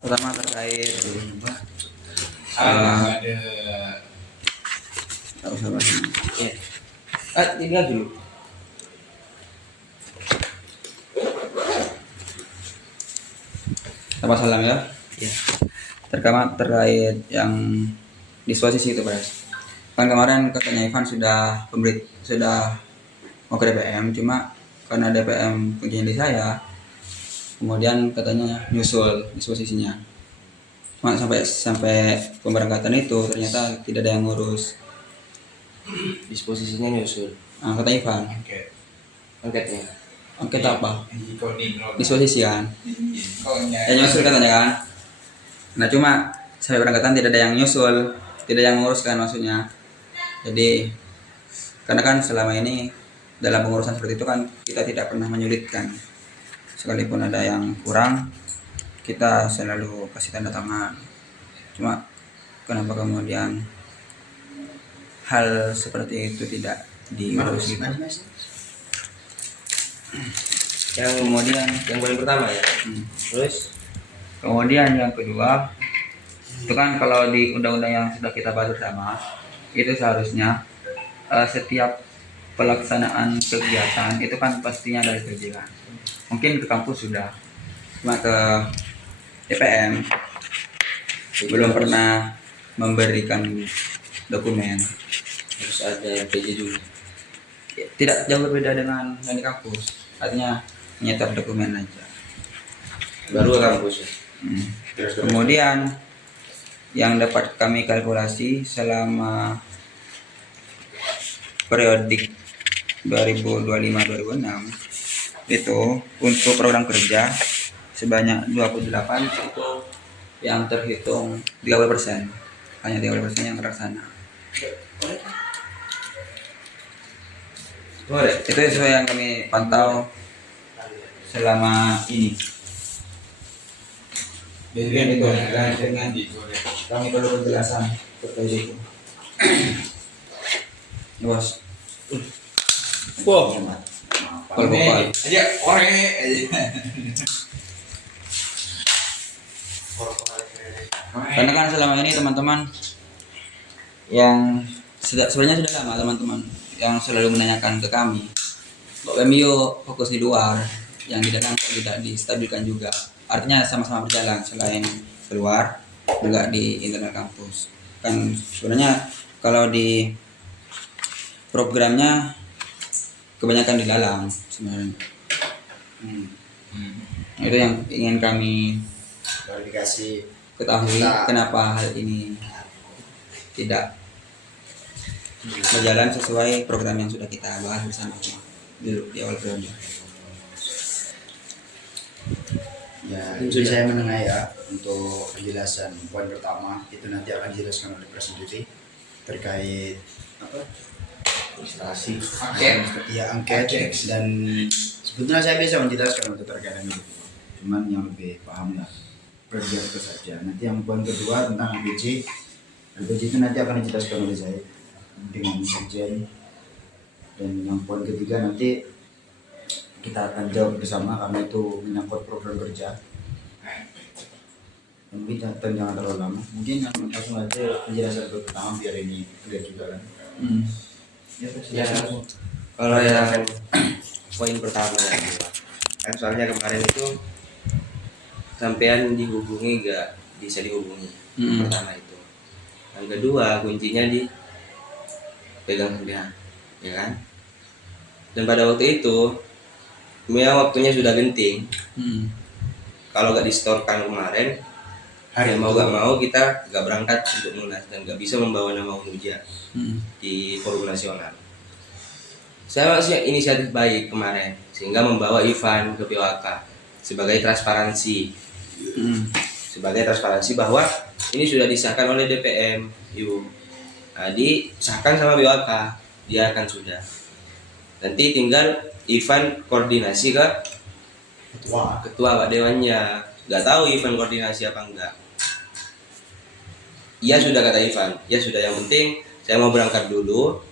Pertama terkait ada tak usah bahas ini. Ini dulu. Apa salam ya? Ya. Terkait yang disposisi itu, Pres. Kan kemarin katanya Ivan sudah mau ke DPM, cuma karena DPM bagian di saya, kemudian katanya nyusul disposisinya. Cuma sampai pemberangkatan itu ternyata tidak ada yang ngurus. Disposisinya nyusul. Nah, kata Ivan, Angkatnya. angket apa? Disposisi Disposisi kan? Ya nyusul katanya kan? Nah cuma sampai berangkatan tidak ada yang nyusul, tidak yang ngurus kan maksudnya. Jadi karena kan selama ini dalam pengurusan seperti itu kan kita tidak pernah menyulitkan. Sekalipun ada yang kurang, kita selalu kasih tanda tangan. Cuma kenapa kemudian hal seperti itu tidak diurus gitu? Yang Kemudian yang paling pertama ya. Terus Kemudian yang kedua, itu kan kalau di undang-undang yang sudah kita bahas bersama, itu seharusnya setiap pelaksanaan kegiatan itu kan pastinya dari kerja. Mungkin ke kampus sudah, cuma ke DPM belum pernah memberikan dokumen. harus ada yang PJ juga. Tidak jauh berbeda dengan yang di kampus, artinya nyetor dokumen aja. Baru ke kampus ya. Kemudian yang dapat kami kalkulasi selama periodik 2025-2026 itu untuk program kerja sebanyak 28 itu yang terhitung 30%, hanya 30% yang terlaksana. Itu sesuai yang kami pantau selama ini. Dengan itu, dengan kami perlu penjelasan terkait itu. Bos. Wow. Kalau bapak, aja orang karena kan selama ini teman-teman yang sebenarnya sudah lama teman-teman yang selalu menanyakan ke kami, Pak Pemio fokus di luar, yang di dalam tidak distabilkan juga. Artinya sama-sama berjalan, selain keluar juga di internal kampus. Kan sebenarnya kalau di programnya kebanyakan di dalam sebenarnya. Itu yang ingin kami klarifikasi. ketahui kenapa hal ini tidak berjalan sesuai program yang sudah kita bahas bersama dulu di awal periode. Ya, jadi saya menengah ya untuk penjelasan poin pertama itu nanti akan dijelaskan oleh Pres sendiri terkait apa? Ilustrasi, angket dan sebetulnya saya bisa menjelaskan untuk terkait dengan itu, cuman yang lebih paham lah kerja itu saja. Nanti yang poin kedua tentang LPG itu nanti akan dijelaskan oleh saya dengan sekjen, dan yang poin ketiga nanti kita akan jawab bersama karena itu menyangkut program kerja. Mungkin jangan terlalu lama. Mungkin langsung aja penjelasan pertama biar ini clear juga kan. Ya, kalau yang poin pertama ya, kan soalnya kemarin itu sampean dihubungi gak bisa dihubungi. Pertama itu. Yang kedua kuncinya di pegang sampean, ya kan? Dan pada waktu itu memang waktunya sudah genting. Kalau gak distorkan kemarin, ya mau gak mau kita gak berangkat untuk munas dan gak bisa membawa nama Unuja di forum nasional. Saya masih inisiatif baik kemarin sehingga membawa Ivan ke PWK sebagai transparansi, bahwa ini sudah disahkan oleh DPM, Ibu. Nah, disahkan sama PWK, dia akan sudah. Nanti tinggal Ivan koordinasi ke ketua Pak Dewannya. Gak tahu Ivan koordinasi apa enggak. Iya sudah, kata Ivan. Ya sudah, yang penting saya mau berangkat dulu.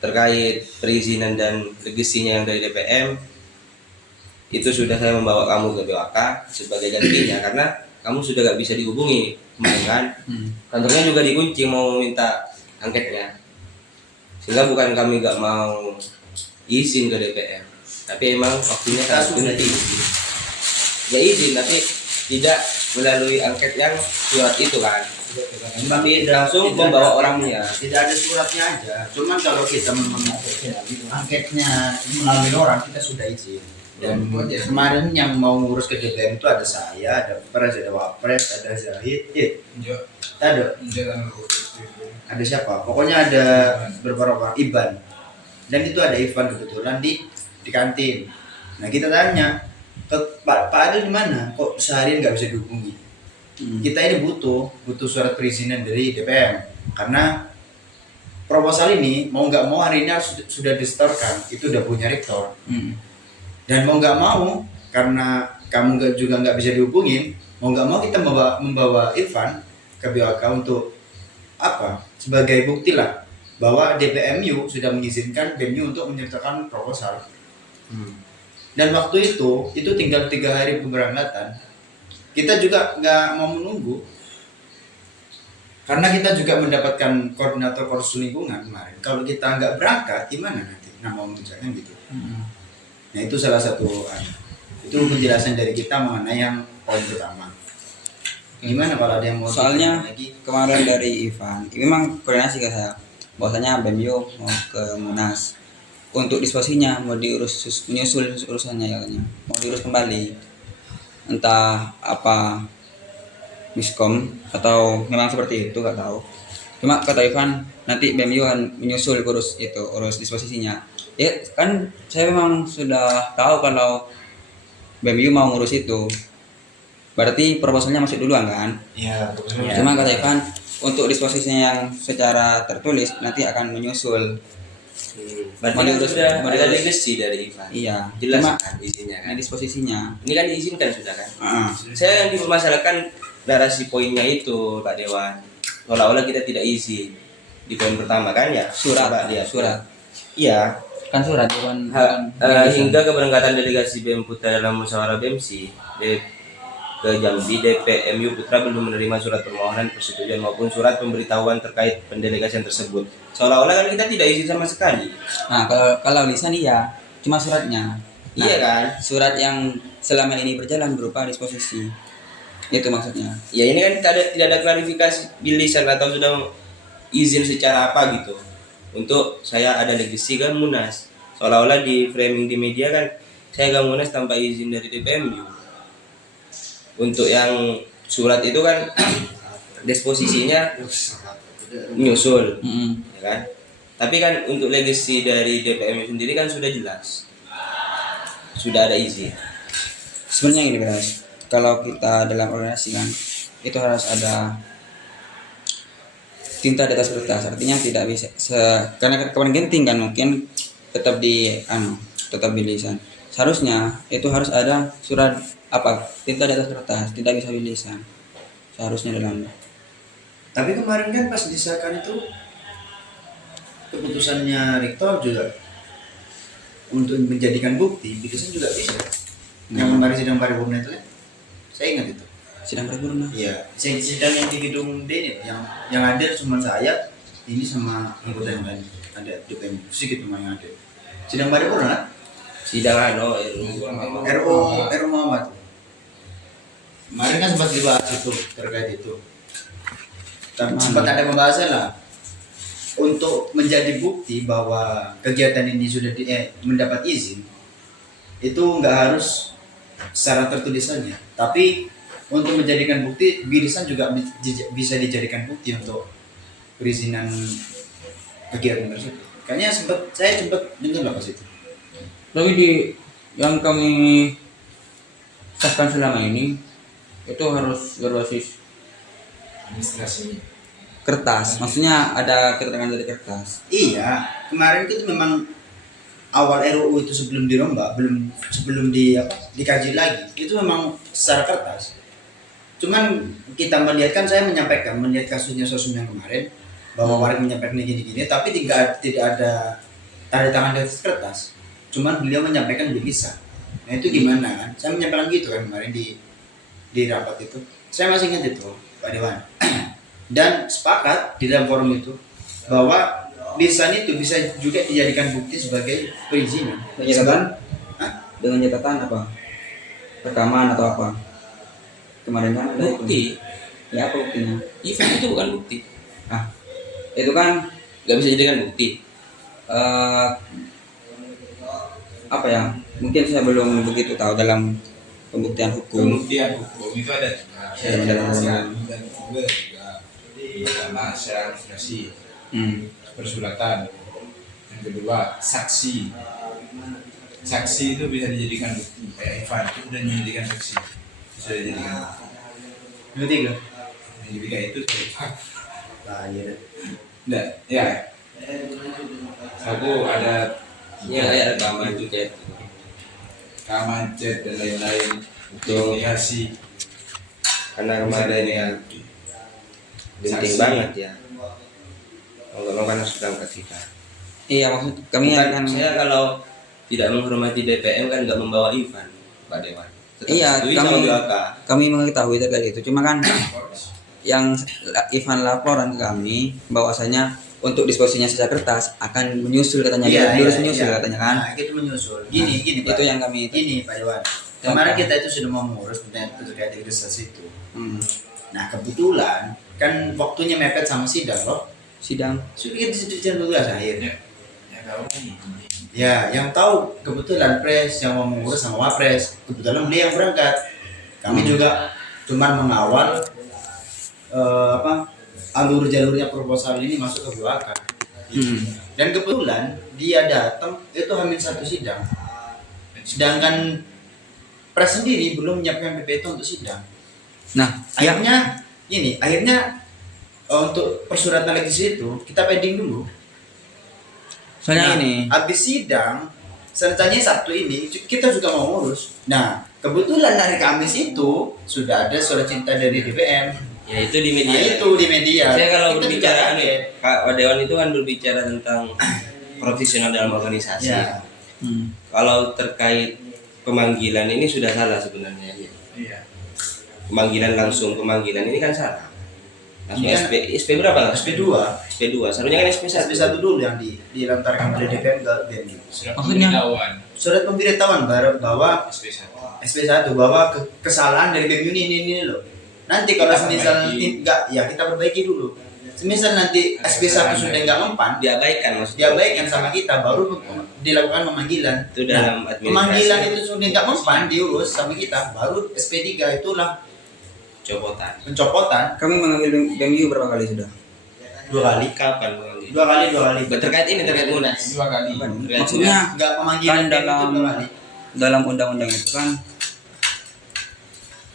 Terkait perizinan dan legasinya yang dari DPM, itu sudah saya membawa kamu ke BWK sebagai gantinya karena kamu sudah gak bisa dihubungi kemarin kan. Kantornya juga dikunci mau minta angketnya, sehingga bukan kami gak mau izin ke DPM, tapi emang waktunya Kita kan sudah penting. Ya izin tapi tidak melalui angket yang surat itu kan, tapi langsung membawa orangnya. Tidak ada suratnya aja. Cuman kalau kita memang angketnya melalui orang, kita sudah izin. Dan kemarin yang mau ngurus ke DPM itu ada saya, ada Pres, ada Wapres, ada Zahid, ada siapa? Pokoknya ada beberapa orang, Iban. Dan itu ada Ivan kebetulan di kantin. Nah kita tanya, Pak Adil di mana? Kok seharian nggak bisa dihubungi? Kita ini butuh surat perizinan dari DPM karena proposal ini mau nggak mau hari ini sudah disetorkan, itu udah punya rektor. Dan mau nggak mau karena kamu juga nggak bisa dihubungin, mau nggak mau kita membawa Irfan ke BWK untuk apa? Sebagai bukti lah bahwa DPMU sudah mengizinkan BEMU untuk menyertakan proposal. Dan waktu itu tinggal 3 hari pemberangkatan. Kita juga nggak mau menunggu karena kita juga mendapatkan koordinator kursus lingkungan kemarin. Kalau kita nggak berangkat gimana nanti? Nah mau mengerjakan gitu. Nah itu salah satu itu penjelasan dari kita mengenai yang poin pertama. Gimana kalau ada yang mau Soalnya lagi? kemarin dari Ivan memang koordinasi ke saya bahwasanya BEMU mau ke Munas untuk disposinya mau menyusul urusannya katanya, mau diurus kembali entah apa miskom atau memang seperti itu nggak tahu. Cuma kata Ivan nanti BEMU akan menyusul urus disposisinya. Ya kan saya memang sudah tahu kalau BEMU mau ngurus itu, berarti proposalnya masuk duluan kan? Iya. Cuma kata Ivan untuk disposisinya yang secara tertulis nanti akan menyusul. Berarti Mau kan diurus- sudah mau ada diurus. legasi dari Ivan. Iya. Jelas Cuma kan izinnya kan. disposisinya. Ini kan diizinkan sudah kan. Heeh. Saya yang dipermasalahkan narasi poinnya itu Pak Dewan. Seolah-olah kita tidak izin di poin pertama kan ya. Surat, Coba lihat. surat. Iya. Kan surat bukan. Hingga keberangkatan delegasi BEM Putra dalam musyawarah BEMSI ke Jambi, DPMU Putra belum menerima surat permohonan persetujuan maupun surat pemberitahuan terkait pendelegasian tersebut. Seolah-olah kan kita tidak izin sama sekali. Nah, kalau lisan iya, cuma suratnya. Nah, Iya kan? surat yang selama ini berjalan berupa disposisi. Itu maksudnya. Ya ini kan tidak ada klarifikasi di lisan atau sudah izin secara apa gitu. Untuk saya ada legasi kan Munas. Seolah-olah di framing di media kan saya ke Munas tanpa izin dari DPMU. Untuk yang surat itu kan disposisinya nyusul, ya kan? Tapi kan untuk legasi dari DPMU sendiri kan sudah jelas, sudah ada izin. Sebenarnya gini guys, kalau kita dalam organisasi kan itu harus ada tinta di atas kertas, artinya tidak bisa karena kemarin genting kan mungkin tetap di lisan. Seharusnya itu harus ada surat tinta di atas kertas, tidak bisa di lisan. Seharusnya dalam. Tapi kemarin kan pas disahkan itu keputusannya rektor juga untuk menjadikan bukti, putusan juga bisa. Yang kemarin sidang paripurna itu kan, saya ingat itu. Sidang paripurna. Iya, sidang yang di gedung D ini, yang ada cuma saya, ini sama anggota yang lain, ada DPM sedikit cuma yang ada. Sidang paripurna kan? Sidang RO Muhammad. Kemarin kan sempat dibahas itu terkait itu. Dan sempat ada pembahasan lah untuk menjadi bukti bahwa kegiatan ini sudah mendapat izin. Itu nggak harus secara tertulis saja, tapi untuk menjadikan bukti, birisan juga bisa dijadikan bukti untuk perizinan kegiatan tersebut. Kayaknya saya sempat dengar lah pas itu. Tapi yang kami sahkan selama ini itu harus berbasis Administrasi. kertas, maksudnya ada keterangan dari kertas. Iya, kemarin itu memang awal RUU itu sebelum dirombak, sebelum dikaji lagi, itu memang secara kertas. Cuman kita melihat kan, saya melihat kasusnya Sosum yang kemarin bahwa warga menyampaikan gini-gini, tapi tidak ada tanda tangan di atas kertas. Cuman beliau menyampaikan di lisan. Nah itu gimana kan? Saya menyampaikan gitu kan kemarin di rapat itu. Saya masih ingat itu Pak Dewan. Dan sepakat di dalam forum itu bahwa lisan itu bisa juga dijadikan bukti sebagai perizinan. Dengan catatan? Dengan catatan apa? Rekaman atau apa? Kemarin kan ada Bukti. Ya apa buktinya? Event itu bukan bukti. Nah, itu kan Nggak bisa jadikan bukti. eh, apa ya? Mungkin saya belum begitu tahu dalam pembuktian hukum. Pembuktian hukum itu ada Ada. dan juga pertama syarat administrasi persulatan, yang kedua saksi itu bisa dijadikan bukti kayak Ivan itu sudah dijadikan saksi, bisa dijadikan bukti. Yang ketiga. Yang ketiga itu Nah, iya deh. enggak ya aku ada Ya kayak rekaman itu chat. rekaman chat dan lain-lain Betul. komunikasi. Karena kemarin ya genting Saksi. banget ya. Kalau kan harus berangkat kita. Iya, maksud kami Bukan, akan saya kalau tidak menghormati DPM kan nggak membawa Ivan, Pak Dewan. Tetap Iya, setujui kami- sama BLK. kami mengetahui terkait itu. Cuma kan yang Ivan laporan ke kami bahwasanya untuk disposinya sisa kertas akan menyusul katanya. Dia harus menyusul katanya kan. Nah, itu menyusul. Gini Pak. Itu yang kami Gini Pak Dewan. Kemarin kita itu sudah mau mengurus tentang terkait legislasi itu. Nah kebetulan kan waktunya mepet sama sidang loh. sidang. Sudah kita sudah 12 akhirnya. Ya tahu lagi. Ya, yang tahu kebetulan pres yang mau mengurus sama wapres. Kebetulan beliau yang berangkat. Kami juga cuman mengawal alur-jalurnya proposal ini masuk ke BWK. Dan kebetulan dia datang itu hamil satu sidang. Sedangkan pres sendiri belum menyiapkan PP itu untuk sidang. Nah, yang Akhirnya untuk persuratan legislasi itu kita pending dulu. soalnya Nah, ini habis sidang, rencananya Sabtu ini kita juga mau ngurus. Nah, kebetulan hari Kamis itu sudah ada surat cinta dari DPM. Ya itu di Nah, media. itu di media. Saya kalau Kita berbicara juga kan, kaget. Pak Dewan itu kan berbicara tentang profesional dalam organisasi. Ya. Kalau terkait pemanggilan ini sudah salah sebenarnya. Ya. Iya. Pemanggilan ini kan salah. Langsung Iya. SP berapa? SP2. SP2. Seharusnya kan SP1. SP1 dulu yang dilontarkan oleh DPM ke BNI. Surat Maksudnya? pemberitahuan Surat pemberitahuan bahwa SP1. SP1 bahwa kesalahan dari BEM ini loh. Nanti kalau Kita semisal perbaiki. enggak, ya kita perbaiki dulu. Semisal nanti Ada SP1 kesalahan sudah dari- enggak mempan, Diabaikan maksudnya. diabaikan sama kita, baru dilakukan pemanggilan. Itu dalam administrasi. Pemanggilan itu sudah enggak mempan, diurus sama kita, baru SP3 itulah Copotan. pencopotan. kami mengambil BMU berapa kali sudah? 2 kali. Kapan pemanggilan? 2 kali, 2 kali. Terkait ini terkait munas. 2 kali. Maksudnya Enggak pemanggilan kan BEM itu dalam 2 kali. dalam undang-undang itu kan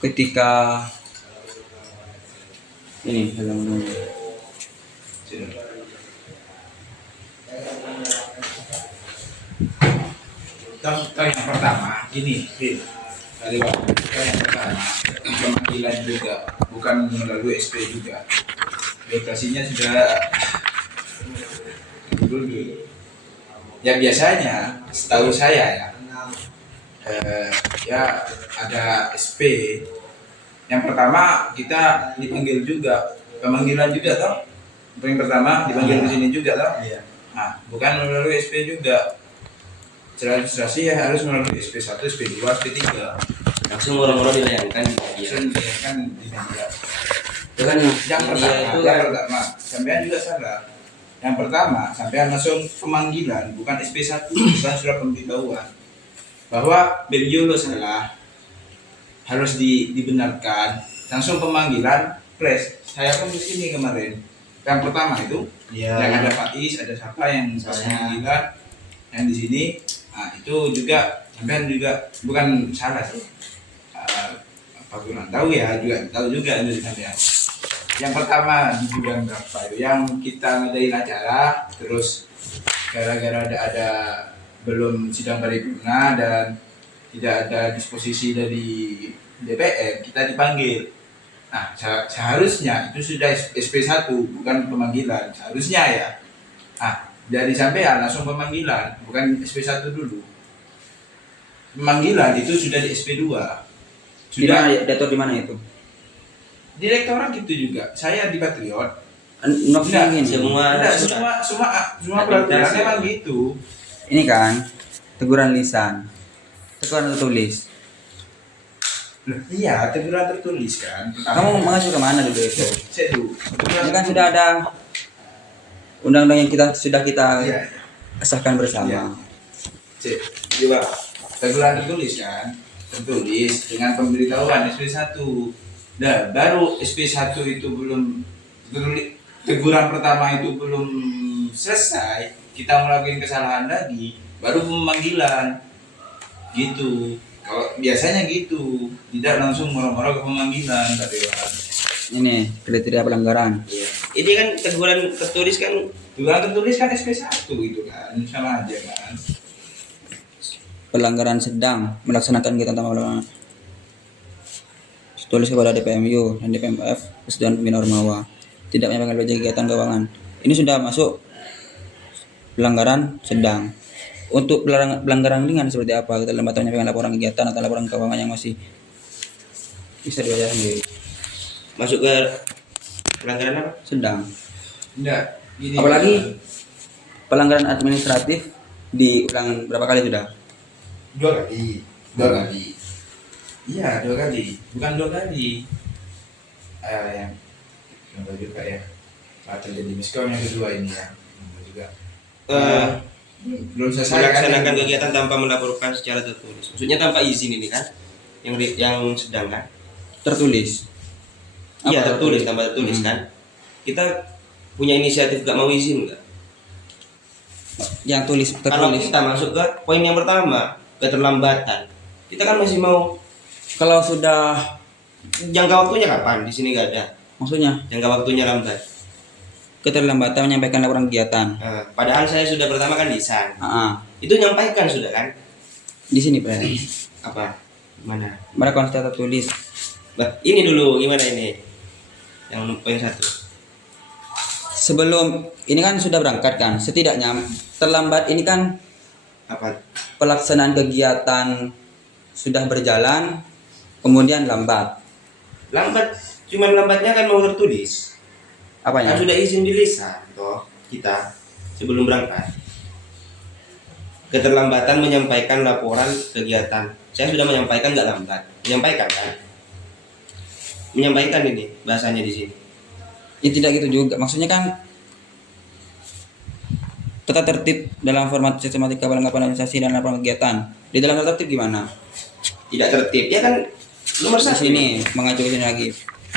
ketika ini dalam undang-undang Contoh yang pertama, gini, tadi Pak, contoh yang pertama, pemanggilan juga, bukan melalui SP juga. Lokasinya sudah dulu. Ya biasanya, setahu saya ya ada SP. Yang pertama kita dipanggil juga, pemanggilan juga toh. Yang pertama dipanggil ke sini juga toh. Iya. Nah, bukan melalui SP juga. Secara administrasi ya harus melalui SP1, SP2, SP3. Langsung moro-moro dilayangkan. Bisa dilakukan di media. Itu kan Yang pertama, sampean juga salah. Yang pertama, sampean langsung pemanggilan, bukan SP1, bukan surat pemberitahuan. Bahwa beliau lo salah, harus dibenarkan. Langsung pemanggilan, pres. Saya kan di sini kemarin. Yang pertama itu, Iya. yang ada Faiz, ada siapa yang pas Saya. pemanggilan, yang di sini. Nah, itu juga sampean juga bukan salah sih. Apa kurang tahu ya, juga tahu juga itu sampean. Yang pertama di bulan berapa itu yang kita ngadain acara, terus gara-gara ada belum sidang paripurna dan tidak ada disposisi dari DPR, kita dipanggil. Nah, seharusnya itu sudah SP1 bukan pemanggilan, seharusnya ya. Nah, dari sampean langsung pemanggilan, bukan SP1 dulu. pemanggilan itu sudah di SP2. Di mana Sudah diatur di mana itu? direktorat gitu juga. Saya di Patriot. Noknya Enggak, gini. semua Enggak, surat. semua Administrasi. peraturan memang gitu. Ini kan teguran lisan, teguran tertulis. Loh, iya, teguran tertulis kan. Kamu mengacu ke mana dulu itu? Saya dulu. Ini kan sudah ada undang-undang yang sudah kita Iya. sahkan bersama. Iya. Cek, coba teguran tertulis kan, tertulis dengan pemberitahuan SP1. Nah, baru SP1 itu belum teguran pertama itu belum selesai, kita melakukan kesalahan lagi, baru pemanggilan. Gitu. Kalau biasanya gitu, tidak langsung moro-moro ke pemanggilan, Pak Dewan. Ini kriteria pelanggaran. Iya. Ini kan teguran tertulis kan. Teguran tertulis kan SP1 gitu kan, sama aja kan. Pelanggaran sedang melaksanakan kegiatan tanpa pelanggaran. Tulis kepada DPMU dan DPMF Kesatuan Pembina Ormawa tidak menyampaikan kegiatan keuangan. Ini sudah masuk pelanggaran sedang. Untuk pelanggaran ringan seperti apa? Keterlambatan menyampaikan laporan kegiatan atau laporan keuangan yang masih bisa dibaca sendiri. Masuk ke pelanggaran apa? Sedang. Enggak, gini. Apalagi pelanggaran administratif diulang berapa kali sudah? 2 kali. 2 kali. Iya, 2 kali. Bukan 2 kali. Yang kedua juga ya. Terjadi miskom yang kedua ini ya. Yang juga. Belum selesai kan? Melaksanakan kegiatan tanpa melaporkan secara tertulis. Maksudnya tanpa izin ini kan? Yang sedang kan? Tertulis. Iya Apa tertulis, tanpa tertulis kan? Kita punya inisiatif gak mau izin nggak? Yang tulis Kalau tertulis. kita masuk ke poin yang pertama, keterlambatan, kita kan masih mau Kalau sudah jangka waktunya kapan? Di sini gak ada maksudnya jangka waktunya lambat. keterlambatan menyampaikan laporan kegiatan. Nah, padahal saya sudah pertama kan lisan, itu nyampaikan sudah kan? Di sini Pak. Apa? Mana? Mereka konsta tertulis. Ini dulu gimana ini? Yang poin 1. Sebelum ini kan sudah berangkat kan, setidaknya terlambat ini kan Apa? pelaksanaan kegiatan sudah berjalan, kemudian lambat. Lambat, cuman lambatnya kan mau tertulis. Apanya? Kan sudah izin di lisan toh kita sebelum berangkat. Keterlambatan menyampaikan laporan kegiatan. Saya sudah menyampaikan nggak lambat, menyampaikan kan? Menyampaikan ini bahasanya di sini. Ya tidak gitu juga. Maksudnya kan tata tertib dalam format sistematika pelengkapan organisasi dan laporan kegiatan. Di dalam tata tertib gimana? Tidak tertib ya kan nomor Di 1 sini mengacu ke sini lagi.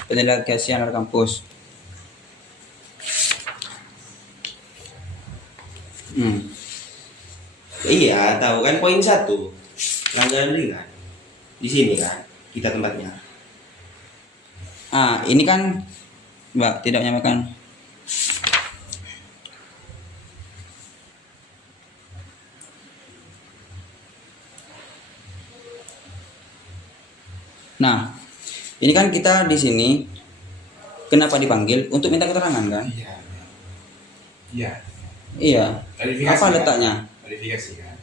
Pendelegasian antar kampus. Iya, tahu kan poin 1. Pelanggaran ringan. Di sini kan kita tempatnya. Ini kan Mbak tidak menyampaikan. Nah, ini kan kita di sini kenapa dipanggil untuk minta keterangan kan? Iya. Iya. Iya. Verifikasi, Apa kan? letaknya? Verifikasi kan.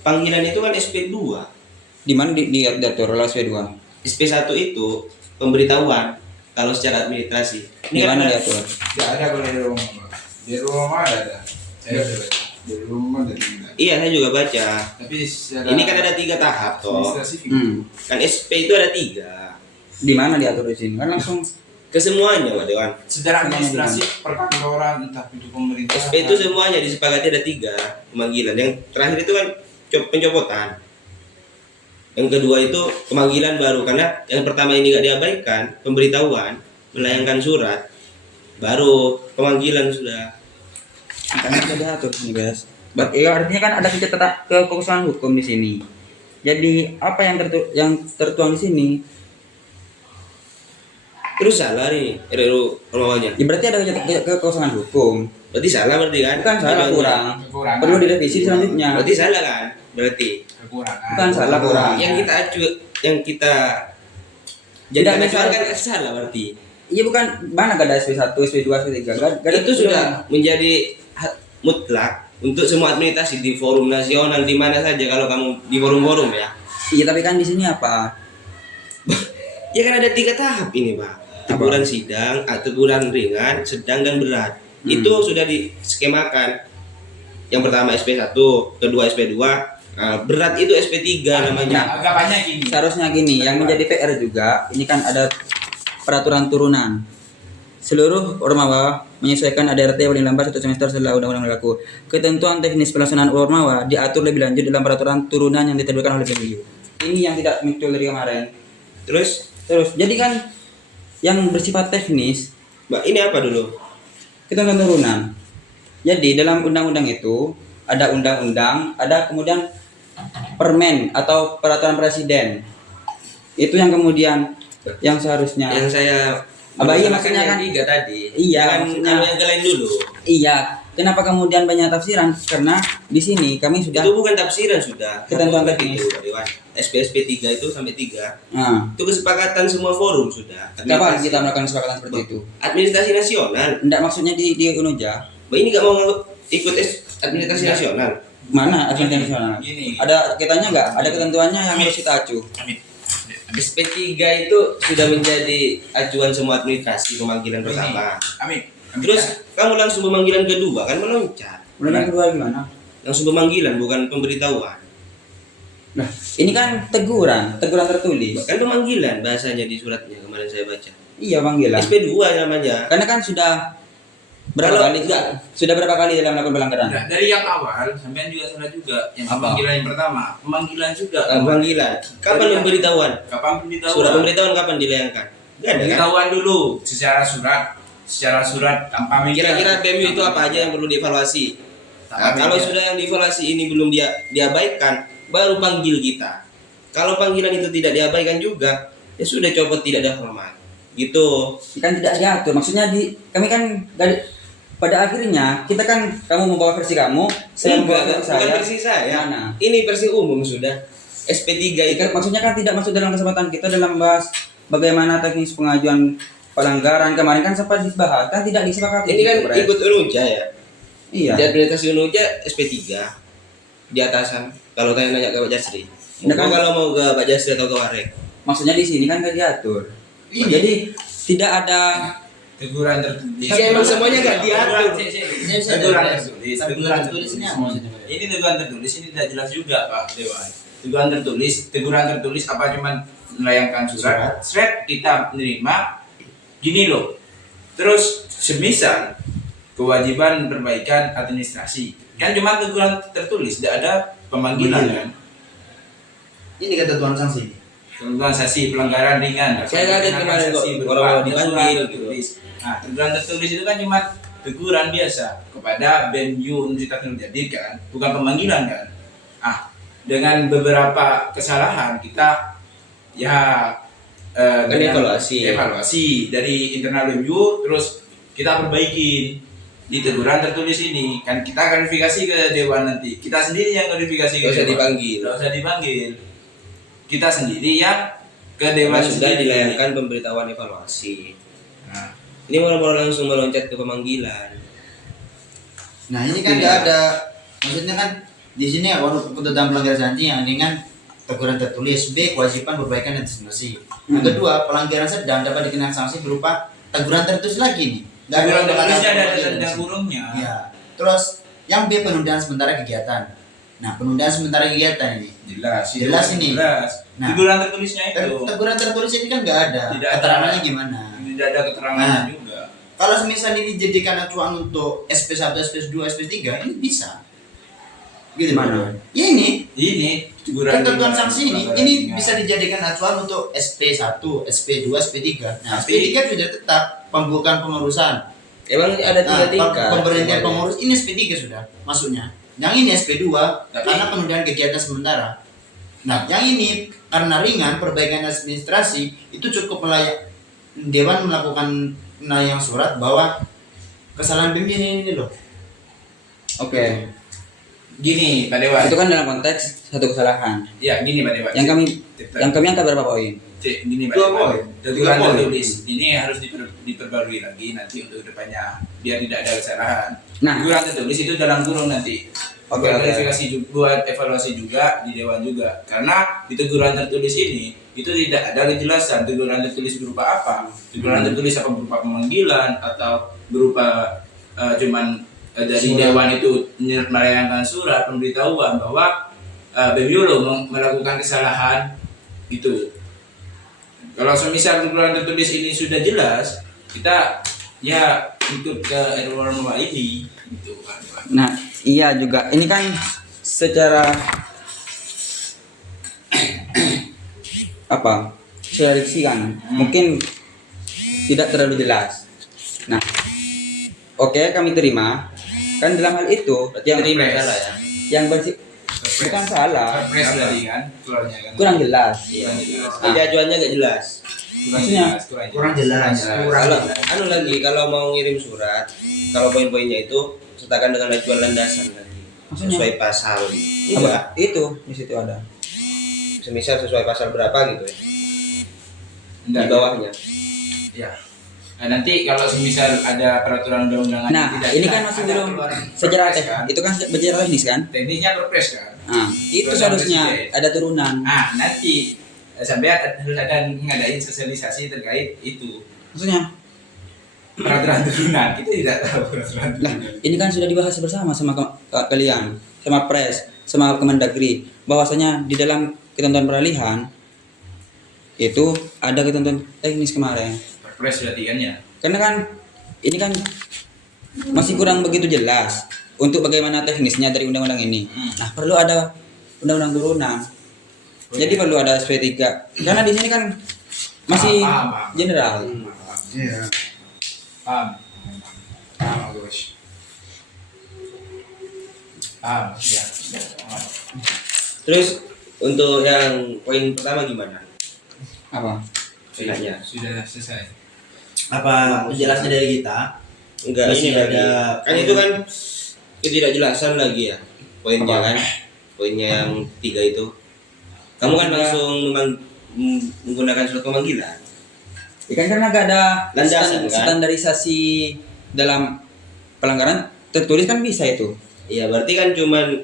Panggilan itu kan SP2. Di mana diatur oleh SP2? SP1 itu pemberitahuan kalau secara administrasi. Di Ini kan mana ada- diatur? Tidak ada kalau di rumah. Di rumah ada. Saya sudah baca. Di rumah ada tidak. Iya, saya juga baca. Tapi secara Ini kan ada 3 tahap toh. administrasi Kan SP itu ada 3. Di mana diatur di sini? Kan langsung Ke semuanya, Pak Dewan. secara administrasi perkantoran entah itu pemerintah. SP itu semuanya disepakati ada 3 pemanggilan. Yang terakhir itu kan pencopotan. Yang kedua itu pemanggilan baru karena yang pertama ini nggak diabaikan, pemberitahuan, melayangkan surat, baru pemanggilan sudah. kan sudah diatur di sini, guys. Ya, artinya kan ada kekosongan hukum di sini. Jadi apa yang tertuang di sini? Terus salah nih RUU awalnya. Ya berarti ada kekosongan hukum. Berarti salah berarti kan? Bukan salah kurang. Kekurangan. Perlu direvisi selanjutnya. Berarti salah kan? Berarti Kekurangan. Bukan salah kurang. yang kita Tidak, jadi misal- kan salah berarti. Iya bukan mana gak ada SP1, SP2, SP3 gak ada Itu sudah menjadi mutlak untuk semua administrasi di forum nasional di mana saja kalau kamu di forum-forum ya. Iya, tapi kan di sini apa? Ya kan ada 3 tahap ini Pak. Teguran sidang, teguran ringan, sedang dan berat. Itu sudah diskemakan. Yang pertama SP1, kedua SP2, berat itu SP3 namanya. Agak banyak ini. Seharusnya gini, yang menjadi PR juga, ini kan ada peraturan turunan. Seluruh Ormawa menyesuaikan ADRT paling lambat 1 semester setelah undang-undang berlaku. Ketentuan teknis pelaksanaan Ormawa diatur lebih lanjut dalam peraturan turunan yang diterbitkan oleh PMU. Ini yang tidak muncul dari kemarin. Terus, Jadi kan yang bersifat teknis, Mbak, ini apa dulu? ketentuan turunan. Jadi dalam undang-undang itu ada undang-undang, ada kemudian permen atau peraturan presiden. Itu yang kemudian yang seharusnya. Yang saya Iya, maksudnya kan 3 tadi. Iya, Jangan maksudnya- yang lain dulu. Iya. Kenapa kemudian banyak tafsiran? Karena di sini kami sudah Itu bukan tafsiran sudah. Ketentuan Itu, teknis. Pak Dewan. SP 3 itu sampai 3. Nah, Itu kesepakatan semua forum sudah. kapan kita melakukan kesepakatan seperti itu? Administrasi nasional. Enggak, maksudnya di Unuja. Mbak ini nggak mau ikut administrasi nasional. Mana agen nasional? Gini. Ada kitanya enggak? Ada ketentuannya yang harus kita acu. Amin. SP3 itu sudah menjadi acuan semua administrasi pemanggilan pertama. Amin. Terus kamu langsung pemanggilan kedua kan meloncat. Bulan yang kedua gimana? Langsung pemanggilan bukan pemberitahuan. Nah, ini kan teguran tertulis. Kan pemanggilan bahasanya di suratnya kemarin saya baca. Iya, panggilan. SP2 namanya. Karena kan sudah berapa Kalau- kali? Sudah berapa kali dalam melakukan pelanggaran? Nah, dari yang awal sampean juga salah juga. Yang Apa? pemanggilan yang pertama, pemanggilan juga. Pemanggilan. Kapan pemberitahuan? Kapan pemberitahuan? Surat pemberitahuan kapan dilayangkan? Nggak ada kan? Pemberitahuan dulu secara surat tanpa media. Kira-kira PMU itu apa aja yang perlu dievaluasi? Nah, kalau sudah yang dievaluasi ini belum diabaikan, baru panggil kita. Kalau panggilan itu tidak diabaikan juga, ya sudah copot tidak ada hormat. Gitu. Kan tidak diatur. Maksudnya kami kan pada akhirnya kita kan kamu membawa versi kamu, saya membawa versi bukan saya. versi saya. Mana? Ini versi umum sudah. SP3 itu. Maksudnya kan tidak masuk dalam kesempatan kita dalam membahas bagaimana teknis pengajuan pelanggaran kemarin kan sempat dibahas, kan tidak disepakati. Ini kan Bro. ikut Unuja ya. Iya. Di administrasi Unuja SP3 di atasan. Kalau tanya ke Pak Jasri. Nah, kan- Kalau mau ke Pak Jasri atau ke Warek. Maksudnya di sini kan nggak diatur. Ini. Jadi tidak ada Teguran tertulis. Ya, emang semuanya nggak diatur. Teguran tertulis. Teguran tertulis ini apa maksudnya? Ini teguran tertulis ini tidak jelas juga Pak Dewan. Teguran tertulis apa cuman melayangkan surat. Kita menerima gini loh. Terus semisal kewajiban perbaikan administrasi. Kan cuma teguran tertulis, tidak ada pemanggilan kan. Ini ketentuan sanksi. Ketentuan sanksi pelanggaran ringan. Saya ada kemarin kok, orang dipanggil gitu. Nah, teguran tertulis itu kan cuma teguran biasa kepada BEMU Universitas Nurul Jadid kan, bukan pemanggilan kan. Ah, dengan beberapa kesalahan kita ya dengan evaluasi dari internal BEMU, terus kita perbaikin di teguran tertulis ini kan, kita klarifikasi ke dewan nanti. Kita sendiri yang klarifikasi ke Nggak usah dewan. dipanggil. Nggak usah dipanggil. Kita sendiri yang ke dewan Karena sudah sendiri. dilayangkan pemberitahuan evaluasi. Nah, Ini mau langsung meloncat ke pemanggilan. Nah ini kan nggak ada, maksudnya kan di sini walaupun tentang pelanggaran sanksi yang ringan teguran tertulis, B kewajiban perbaikan administrasi. Yang kedua pelanggaran sedang dapat dikenakan sanksi berupa teguran tertulis lagi nih. Nggak teguran ada tertulisnya ada kata-kata tanda di sini. kurungnya. Ya. Terus yang B penundaan sementara kegiatan. Nah penundaan sementara kegiatan ini. Jelas ini. Jelas. Nah. Teguran tertulisnya itu. Teguran tertulis ini kan nggak ada. Tidak ada. Keterangannya gimana? Tidak ada keterangannya Nah. juga. Kalau misalnya ini dijadikan acuan untuk SP1, SP2, SP3 ini bisa. Gitu Mana? Ya ini Ini teguran ketentuan ringan, sanksi ini pelanggaran ringan. bisa dijadikan acuan untuk SP1, SP2, SP3. Nah, Tapi- SP3 sudah tetap pembukaan pengurusan. Emang ada Nah, 3 tingkat. pemberhentian semuanya. pengurus ini SP3 sudah masuknya. Yang ini SP2 Tapi- karena penundaan kegiatan sementara. Nah, yang ini karena ringan perbaikan administrasi itu cukup melayak dewan melakukan yang surat bahwa kesalahan BEM ini loh. Oke. Gini Pak Dewan. Itu kan dalam konteks satu kesalahan. Ya gini Pak Dewan. Yang kami angkat berapa poin? gini Pak. Dua poin. Teguran Dua poin. tertulis ini harus diperbarui lagi nanti untuk depannya biar tidak ada kesalahan. Nah. Teguran tertulis itu dalam kurung nanti. Oke, Buat oke. verifikasi juga, buat evaluasi juga di dewan juga. Karena di teguran tertulis ini itu tidak ada kejelasan teguran tertulis berupa apa. Teguran tertulis apa berupa pemanggilan atau berupa cuman dari Surat. dewan itu melayangkan surat pemberitahuan bahwa Bebiolo melakukan kesalahan gitu. Kalau semisal teguran tertulis ini sudah jelas, kita ya ikut ke norma ini gitu kan. Nah, iya juga. Ini kan secara apa? Secara diksi kan mungkin tidak terlalu jelas. Nah, oke, kami terima. Kan dalam hal itu yang terima Perpres. salah ya. yang bersih bukan salah, Perpres tadi kan keluarnya kan. kurang jelas. Iya. jelas. Tapi acuannya gak jelas. Maksudnya? Kurang jelas. Kalau anu lagi kalau mau ngirim surat, kalau poin-poinnya itu sertakan dengan acuan landasan lagi. Maksudnya? Sesuai pasal. Iya. Apa? Itu di situ ada. Semisal sesuai pasal berapa gitu ya. Di Enggak. bawahnya. Ya. Nah, nanti kalau semisal ada peraturan undang-undangan Nah, yang tidak ini jelas, kan masih ada belum keluar secara Perpres kan. itu kan bicara teknis kan. Teknisnya Perpres kan. Nah, itu Peraturan seharusnya presiden. ada turunan. Ah, nanti sampai harus ada ngadain sosialisasi terkait itu Maksudnya, peraturan turunan. Kita tidak tahu peraturan lah, turunan. ini kan sudah dibahas bersama sama kalian, sama Pres, sama Kemendagri, bahwasanya di dalam ketentuan peralihan itu ada ketentuan teknis kemarin. Perpres berarti kan ya. Karena kan ini kan masih kurang begitu jelas untuk bagaimana teknisnya dari undang-undang ini. Nah, perlu ada undang-undang turunan. Jadi perlu ada SP3. Karena di sini kan masih Paham. general. Iya. Paham. Paham, Gus. Paham, ya. Paham. Terus untuk yang poin pertama gimana? Apa? Enaknya. Sudah selesai. Apa penjelasan dari kita? Enggak, Masih ini lagi. ada- Kan itu kan ketidakjelasan lagi ya. Poinnya kan. Poinnya yang 3 itu. Kamu kan langsung menggunakan surat pemanggilan. Ya kan karena gak ada Landasan, kan? standarisasi dalam pelanggaran tertulis kan bisa itu. Iya, berarti kan cuman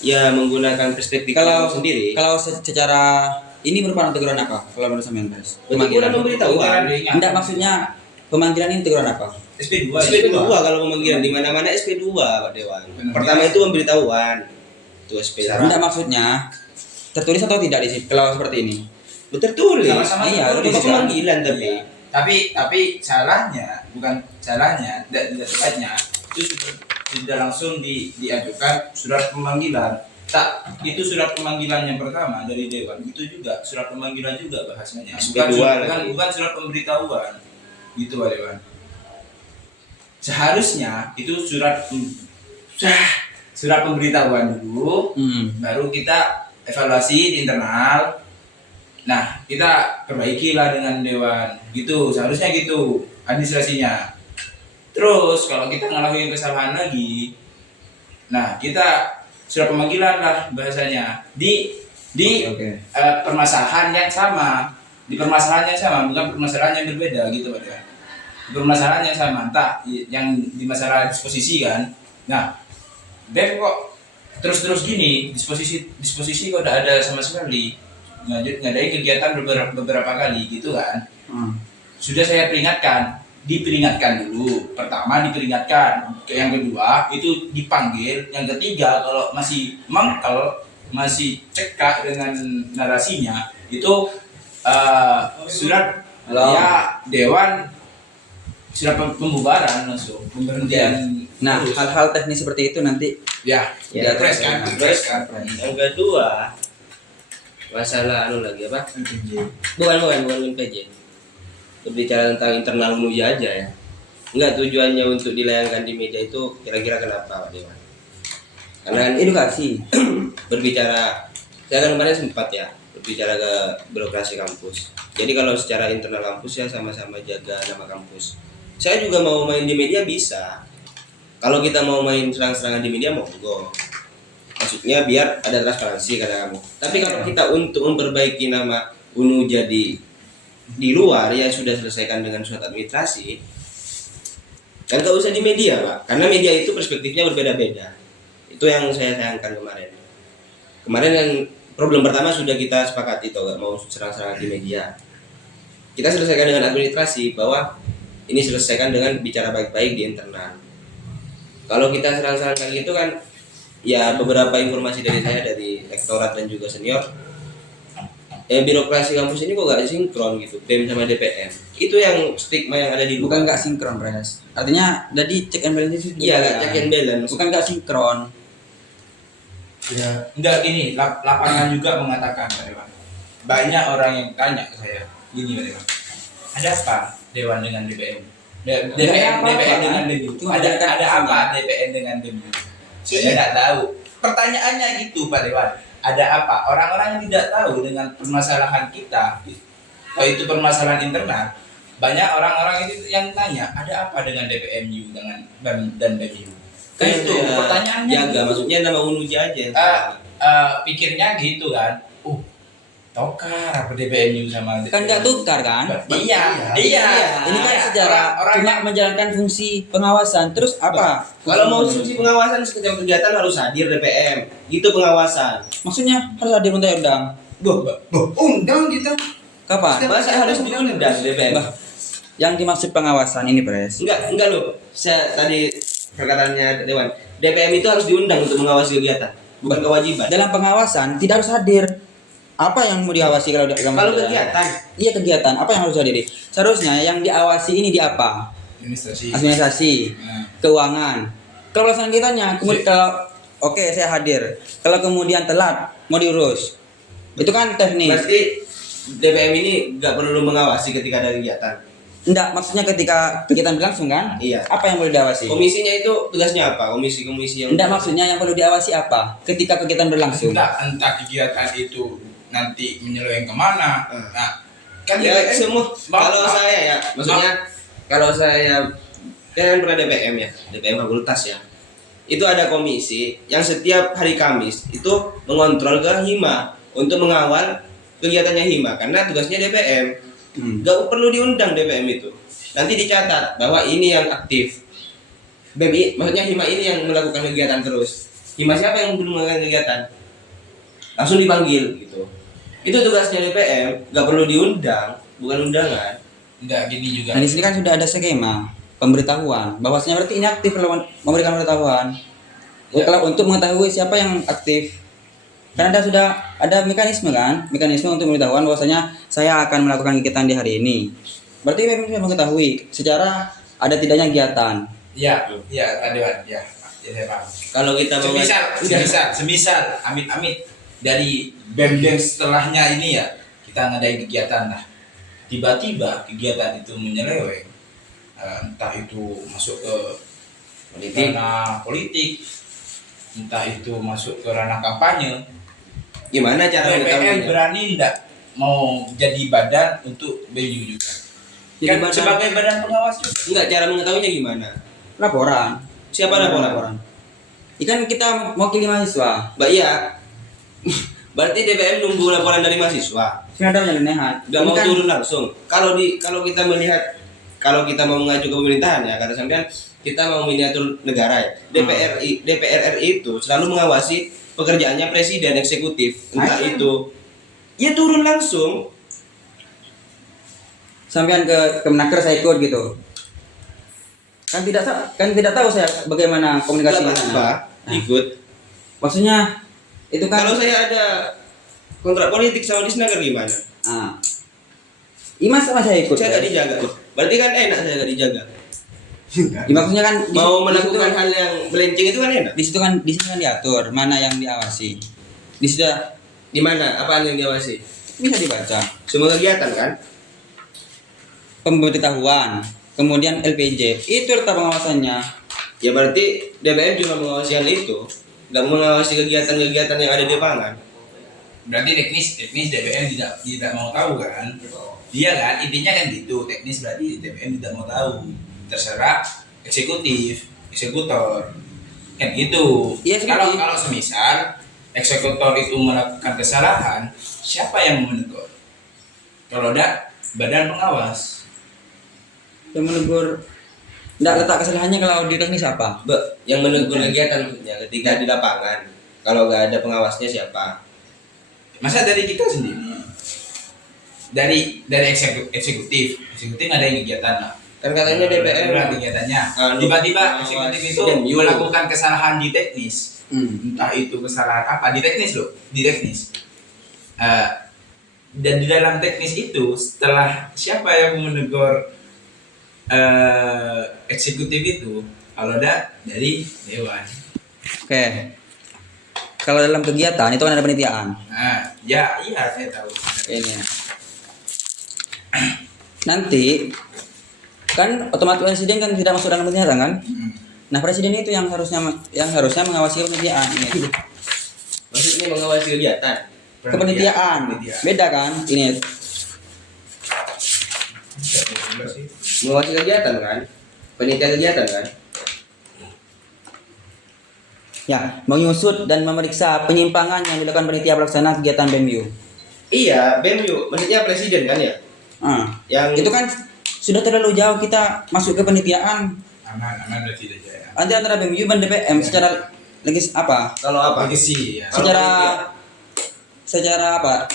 ya menggunakan perspektif Kalau kamu sendiri. kalau secara ini merupakan teguran apa? Kalau menurut sampean, Pres? Berarti kurang memberitahuan. Enggak, maksudnya pemanggilan ini teguran apa? SP2. SP2 kalau pemanggilan di mana-mana SP2 Pak Dewan. Benar. Pertama itu pemberitahuan. Itu SP2. Enggak, maksudnya tertulis atau tidak di sini kalau seperti ini? Betul tulis. Sama-sama Iya, Itu tertulis, kan? pemanggilan tapi. Tapi salahnya bukan salahnya, tidak tepatnya itu sudah langsung diajukan surat pemanggilan. Tak, itu surat pemanggilan yang pertama dari dewan itu juga surat pemanggilan juga bahasanya. SP2 lagi. Bukan surat pemberitahuan. Gitu Pak Dewan. Seharusnya itu surat pemberitahuan dulu, baru kita evaluasi di internal. Nah, kita perbaikilah dengan dewan. Gitu, seharusnya gitu administrasinya. Terus kalau kita ngelakuin kesalahan lagi, nah kita surat pemanggilan lah bahasanya di Oke. permasalahan yang sama, di permasalahan yang sama, bukan permasalahan yang berbeda gitu Pak Dewan. Permasalahan yang sama, entah yang di masalah disposisi kan. Nah, Beb kok terus gini, disposisi kok udah ada sama sekali. Ngadain kegiatan beberapa kali gitu kan. Sudah saya diperingatkan dulu. Pertama diperingatkan, yang kedua itu dipanggil, yang ketiga kalau masih mangkel, masih cekak dengan narasinya, itu surat ya dewan, surat pembubaran langsung, pemberhentian. Nah, terus. hal-hal teknis seperti itu nanti Ya, Ya, Perpres kan, Perpres kan. Yang kedua masalah anu lagi apa? Bukan PJ. Berbicara tentang internal Muja aja ya. Enggak, tujuannya untuk dilayangkan di media itu kira-kira kenapa Pak Dewan? Karena kan edukasi. berbicara, saya kan kemarin sempat ya berbicara ke birokrasi kampus. Jadi kalau secara internal kampus ya sama-sama jaga nama kampus. Saya juga mau main di media bisa. Kalau kita mau main serang-serangan di media monggo. Maksudnya biar ada transparansi kata kamu. Tapi kalau kita untuk memperbaiki nama UNU jadi di luar ya sudah selesaikan dengan surat administrasi, kan gak usah di media Pak, karena media itu perspektifnya berbeda-beda. Itu yang saya sayangkan kemarin yang problem pertama sudah kita sepakati toh, gak mau serang-serangan di media, kita selesaikan dengan administrasi, bahwa ini selesaikan dengan bicara baik-baik di internal. Kalau kita serang-serangan kayak gitu kan, ya beberapa informasi dari saya dari rektorat dan juga senior, birokrasi kampus ini kok gak sinkron gitu, BEM sama DPM. Itu yang stigma yang ada di Bukan luar. nggak sinkron, Pres. Artinya jadi check and balance itu Iya, juga gak check and balance. bukan nggak sinkron. Ya, Enggak gini, lapangan juga mengatakan Pak Dewan. Banyak orang yang tanya ke saya, gini Pak Dewan. Ada apa Dewan dengan DPM? DPM dengan DPM. Cuma Ada ada apa DPM dengan DPM? Saya tidak tahu. Pertanyaannya gitu Pak Dewan. Ada apa? Orang-orang yang tidak tahu dengan permasalahan kita, kalau itu permasalahan internal, banyak orang-orang itu yang tanya, ada apa dengan DPMU dengan BEM dan BEMU? Kan itu pertanyaannya. Jaga, gitu. maksudnya nama UNUJ aja. Pikirnya gitu kan. Tokar apa DPMU sama Kan nggak tukar kan? Iya. Ini kan sejarah Orang cuma menjalankan fungsi pengawasan. Terus apa? Kalau mau fungsi pengawasan setiap kegiatan harus hadir DPM. Gitu pengawasan. Maksudnya harus hadir untuk undang. undang kita. Kapan? Masa harus diundang DPM? Bah, yang dimaksud pengawasan ini, Pres. Enggak loh. Saya tadi perkataannya Dewan. DPM itu harus diundang untuk mengawasi kegiatan, bukan kewajiban. Dalam pengawasan tidak harus hadir. Apa yang mau diawasi kalau Kalau kegiatan, Iya, kegiatan. Apa yang harus hadiri? Seharusnya yang diawasi ini di apa? Administrasi, keuangan. Kalau pelaksanaan kitanya, kemudian kalau oke, saya hadir. Kalau kemudian telat mau diurus. Itu kan teknis. berarti DPM ini nggak perlu mengawasi ketika ada kegiatan. Enggak, maksudnya ketika kegiatan berlangsung kan? Iya. Apa yang boleh diawasi? Komisinya itu tugasnya apa? Komisi-komisi yang Enggak, maksudnya yang perlu diawasi apa? Ketika kegiatan berlangsung. entah kegiatan itu nanti menyeleweng kemana. Nah, kan ya DPM semua. Kalau saya ya, maksudnya kalau saya kan pernah DPM ya, DPM fakultas ya. Itu ada komisi yang setiap hari Kamis itu mengontrol ke Hima untuk mengawal kegiatannya Hima, karena tugasnya DPM. Gak perlu diundang DPM itu. Nanti dicatat bahwa ini yang aktif. BEM, maksudnya Hima ini yang melakukan kegiatan terus. Hima siapa yang belum melakukan kegiatan? Langsung dipanggil gitu. Itu tugasnya DPM, gak perlu diundang, bukan undangan. enggak gini juga. Dan di sini kan sudah ada skema pemberitahuan. Bahwasanya berarti ini aktif memberikan pemberitahuan. Ya. Kalau untuk mengetahui siapa yang aktif. Karena sudah ada mekanisme kan, mekanisme untuk pemberitahuan bahwasanya saya akan melakukan kegiatan di hari ini. Berarti memang sudah mengetahui secara ada tidaknya kegiatan. Iya, Dewan, ya. Ya, saya paham. Kalau kita mau Semisal, amit-amit dari BEM setelahnya ini ya, kita ngadain kegiatan lah. Tiba-tiba kegiatan itu menyeleweng, entah itu masuk ke ranah politik, entah itu masuk ke ranah kampanye. gimana cara BPN mengetahuinya? berani enggak mau jadi badan untuk BU juga? Jadi Kan badan- sebagai badan pengawas juga. Enggak, cara mengetahuinya gimana? Laporan. Siapa laporan? Ikan kita mewakili mahasiswa. Mbak iya. Berarti DPM nunggu laporan dari mahasiswa. Sudah ada penyeleneh. Enggak mau turun langsung. Kalau kita melihat, kalau kita mau mengacu ke pemerintahan ya, kata sampean kita mau miniatur negara ya. DPR RI itu selalu mengawasi pekerjaannya presiden eksekutif. Entah itu ya turun langsung. Sampean ke Kemenaker saya ikut gitu. Kan tidak tahu saya bagaimana komunikasi Enggak di sana. apa-apa, ikut. Maksudnya itu kan Kalau saya ada kontrak politik sama Disnaker gimana? Imas sama saya ikut. Saya gak dijaga. Berarti kan enak saya gak dijaga. Maksudnya kan Mau melakukan hal yang melenceng itu kan enak. di situ kan diatur mana yang diawasi. Di situ Di mana? Apaan yang diawasi? bisa dibaca. Semua kegiatan kan? Pemberitahuan, kemudian LPJ. Itu letak pengawasannya. Ya berarti DPM cuma mengawasi hal itu, nggak mengawasi kegiatan-kegiatan yang ada di lapangan. Berarti teknis DPM tidak mau tahu kan? Dia kan intinya kan gitu, teknis berarti DPM tidak mau tahu. Terserah eksekutor kan gitu. Iya, seperti Kalau semisal eksekutor itu melakukan kesalahan, siapa yang menegur? Kalau ada badan pengawas. Yang menegur enggak letak kesalahannya kalau audit teknis apa? Yang menegur kegiatan maksudnya ketika di lapangan. Kalau nggak ada pengawasnya siapa? Masa dari kita sendiri? Dari eksekutif ada yang kegiatan lah. Kan katanya DPR Ada kegiatannya. Anu, Tiba-tiba pengawas eksekutif itu BEM. melakukan kesalahan di teknis. Entah itu kesalahan apa di teknis loh, di teknis. Dan di dalam teknis itu setelah siapa yang menegur eksekutif itu, kalau ada dari dewan. Oke. Kalau dalam kegiatan itu kan ada penelitian. Iya saya tahu. Ini. Nanti kan otomatis presiden kan tidak masuk dalam penelitian kan? Nah, presiden itu yang harusnya mengawasi penelitian ini. Maksudnya mengawasi kegiatan. Kepenelitian. Beda kan? Ini Mengawasi kegiatan kan? Penelitian kegiatan kan? ya, mengusut dan memeriksa penyimpangan yang dilakukan panitia pelaksana kegiatan BEMU. Iya, BEM maksudnya presiden kan ya? Yang Itu kan sudah terlalu jauh kita masuk ke penelitian Aman berarti tidak ya. antara BEMU dan DPM secara kalau apa? Legasi ya. secara apa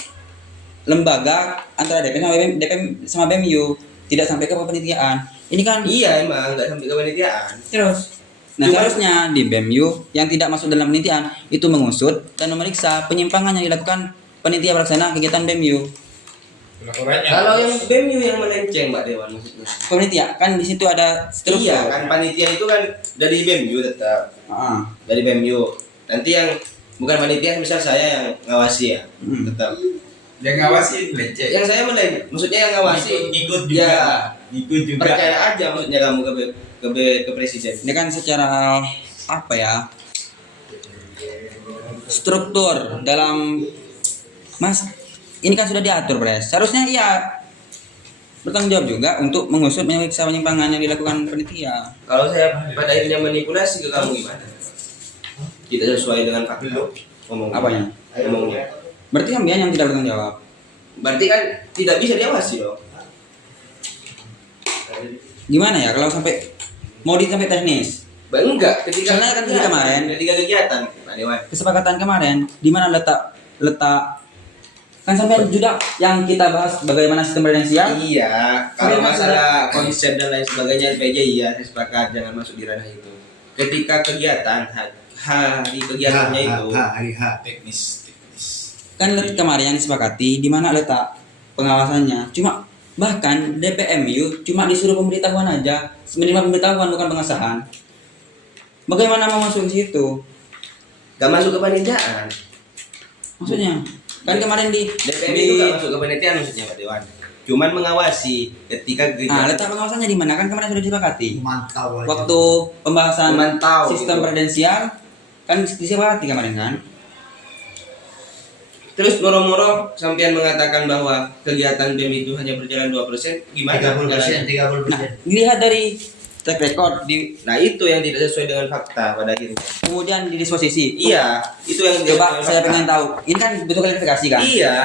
lembaga antara DPM sama BEMU tidak sampai ke penelitian. Ini kan Iya emang nggak sampai ke penelitian. terus. Nah, seharusnya di BEMU yang tidak masuk dalam penelitian itu mengusut dan memeriksa penyimpangan yang dilakukan panitia pelaksana kegiatan BEMU. Laporannya. Kalau yang BEM yang melenceng Mbak Dewan maksudnya. Panitia kan di situ ada struktur. Iya kan panitia itu kan dari BEM tetap. Dari BEM. Nanti yang bukan panitia misal saya yang ngawasi ya tetap. Yang ngawasi leceh. Yang saya maksudnya yang ngawasi Ikut juga. Ya, Ikut juga. percaya aja maksudnya kamu ke presiden. Ini kan secara apa ya? Struktur dalam ini kan sudah diatur, Pres. Seharusnya iya bertanggung jawab juga untuk mengusut memeriksa penyimpangan yang dilakukan panitia. Kalau saya pada akhirnya manipulasi ke kamu gimana? Tidak sesuai dengan fakta. Ngomongnya. Apanya? Ngomongnya. Berarti sampean yang tidak bertanggung jawab. Berarti kan tidak bisa diawasi dong. Gimana ya kalau sampai mau sampai teknis? Enggak, ketika Soalnya kan kemarin ketika kegiatan, Pak Dewan. kesepakatan kemarin di mana letak kan sampai juga yang kita bahas bagaimana sistem presidensial. Iya, kalau Sampai masalah konsep dan lain sebagainya LPJ iya saya sepakat jangan masuk di ranah itu. Ketika kegiatan hari kegiatannya itu hari H. Teknis. Kan kemarin yang disepakati di mana letak pengawasannya. Cuma bahkan DPMU cuma disuruh pemberitahuan aja, menerima pemberitahuan bukan pengesahan. Bagaimana mau masuk ke situ? gak masuk ke panitiaan. Maksudnya kan kemarin di DPM itu gak masuk ke panitiaan maksudnya Pak Dewan. Cuman mengawasi ketika letak pengawasannya di mana kan kemarin sudah disepakati. Mantau aja. Waktu pembahasan Memantau, sistem gitu. presidensial kan disepakati kemarin kan. Terus moro-moro sampean mengatakan bahwa kegiatan BEM itu hanya berjalan 2%, gimana? 30%. Nah, dilihat dari track record Nah, itu yang tidak sesuai dengan fakta pada akhirnya. kemudian di disposisi. Iya, itu yang tidak Coba sesuai saya fakta. pengen tahu. Ini kan butuh klarifikasi kan? Iya.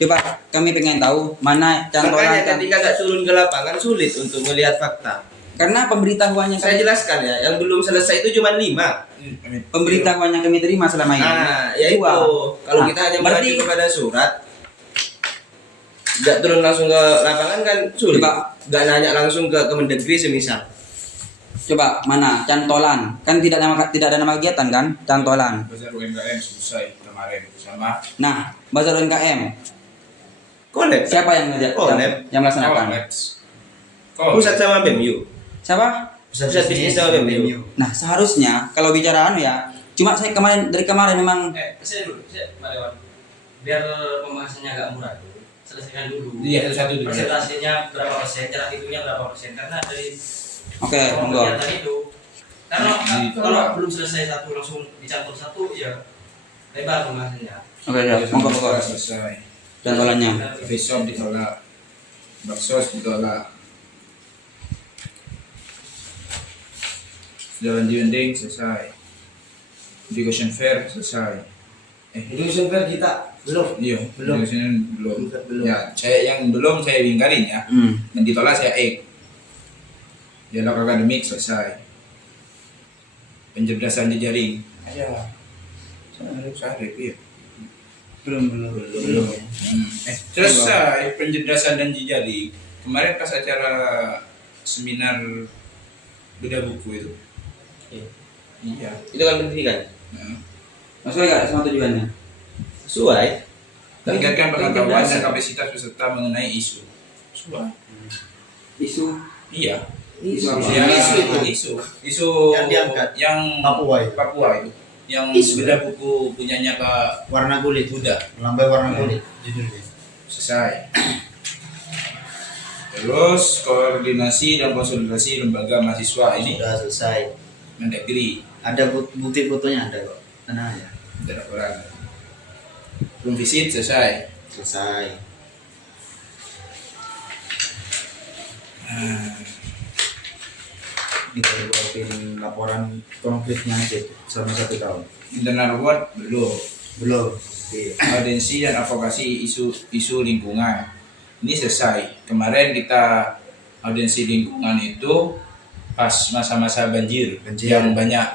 Coba kami pengen tahu mana Makanya cantolan ketika gak turun ke lapangan sulit untuk melihat fakta. karena pemberitahuannya Saya jelaskan ya, yang belum selesai itu cuma 5. pemberitahuan yang kami terima selama ini. Nah, ya itu. dua. Kalau Nah, kita hanya berarti- mengacu kepada surat, gak turun langsung ke lapangan kan sulit. Coba. Gak nanya langsung ke Kemendagri semisal. Coba mana cantolan? Kan tidak ada nama kegiatan kan? Cantolan. Bazar UMKM selesai kemarin sama Nah, bazar UMKM. Kolab. Siapa yang ngajak? Kolab. Yang melaksanakan? Pusat sama BEM. Siapa? Pusat bisnis sama BEM. Nah, seharusnya kalau bicara ya, cuma saya dari kemarin memang Saya dulu, Pak Dewan. Biar pembahasannya agak murah dulu, selesaikan dulu. Iya, satu dulu. Persentasenya berapa persen, cara hitungnya berapa persen, karena dari oke, monggo. kegiatan itu. Kalau belum selesai satu langsung dicampur satu, ya lebar pembahasannya. Oke, ya. Monggo. Selesai. Cantolannya. Besok ditolak. Baksos ditolak. Jalan Diunding selesai. Education Fair selesai. Indonesian Fair kita belum. Iya, Belum. belum. Belum. Ya, yang belum saya ingkarin ya. Yang ditolak saya dialog akademik selesai. Pencerdasan jejaring. Aja. Saya review. Belum. Selesai pencerdasan dan jejaring. Kemarin pas acara seminar beda buku itu. Iya. Iya. Itu kan pendidikan. Nah, Sesuai nggak sama tujuannya? Sesuai. meningkatkan pengetahuan dan kapasitas peserta mengenai isu. Isu. Iya. Isu apa? Ya, Isu. isu Yang diangkat. yang Papua itu. Papua itu. Yang beda buku punyanya Pak Warna kulit. Buddha. Lambai warna kulit. Judulnya. Selesai. Terus koordinasi dan konsolidasi lembaga mahasiswa ini Sudah selesai. Mendagri. Ada bukti fotonya ada kok. Tenang ya. Tidak kurang. Belum visit selesai. Selesai. Kita buatin laporan konkretnya aja tuh, selama 1 tahun. Internal report belum. Belum. Iya. Audiensi dan advokasi isu lingkungan ini selesai. Kemarin kita audiensi lingkungan itu pas masa-masa banjir yang banyak.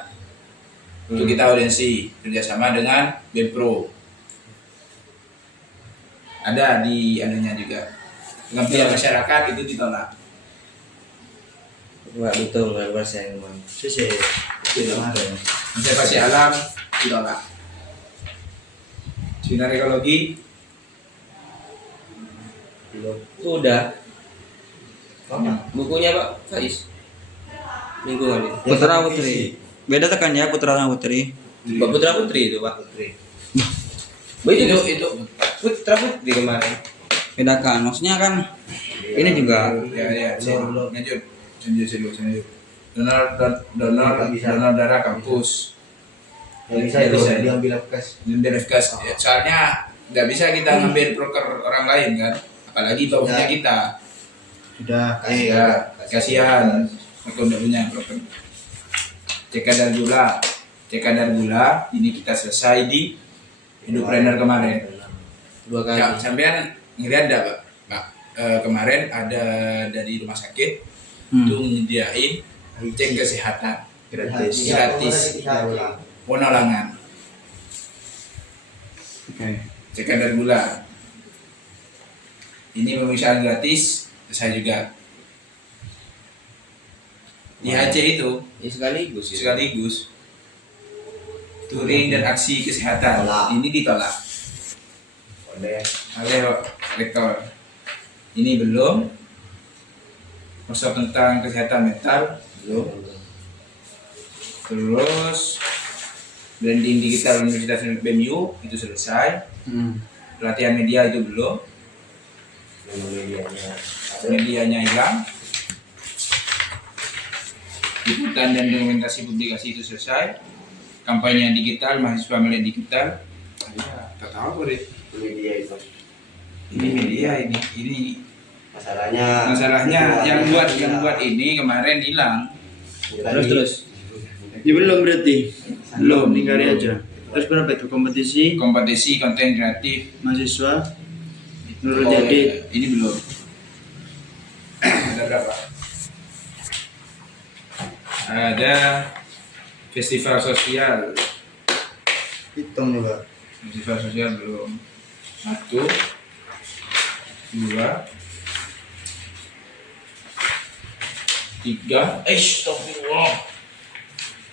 Itu kita audiensi kerjasama dengan Bepro. Ada di anunya juga. Dengan pihak masyarakat itu ditolak. Enggak betul, enggak luas saya ngomong. Selesai. Kemarin. Konservasi alam ditolak. Sinar ekologi Belum. Itu udah. Bukunya Pak Faiz. Lingkungan itu. Putra Putri. Beda tekan ya Putra sama Putri. Pak Putra Putri itu Pak. Putri. Itu Putra Putri kemarin. Bedakan. Maksudnya kan ini juga ya lanjut donor darah kampus Yang bisa Ya, itu bisa. diambil bekas. Direfkas ya, soalnya nggak bisa kita ngambil broker orang lain kan, apalagi bawahnya Ya. kita Sudah. ya kasihan aku udah punya broker. Cekadar gula ini kita selesai di Indopreneur kemarin. 2 kali. Ya, sampean ngeliat enggak Pak? Kemarin ada dari rumah sakit itu menyediain cek kesehatan Gratis. gratis Wonolangan. Cek kadar gula. Ini pemeriksaan gratis, saya juga di HC itu Ya sekaligus ya. sekaligus touring dan aksi kesehatan. Tolak. Ini ditolak oleh rektor. Ini belum. Workshop tentang kesehatan mental belum. Terus branding digital Universitas BMU itu selesai. Pelatihan media itu belum. Medianya hilang. Liputan dan dokumentasi publikasi itu selesai. Kampanye digital, mahasiswa melek digital. Tak tahu deh. Media itu. Ini media ini Masalahnya yang buat ini kemarin hilang. Terus. Ya belum berarti. Belum. Tinggali aja. Terus berapa itu kompetisi Kompetisi konten kreatif. mahasiswa? Menurut Oh, jadi ini belum. Ada berapa? Ada festival sosial. hitung juga. Festival sosial belum. 1 2 3. Astagfirullah.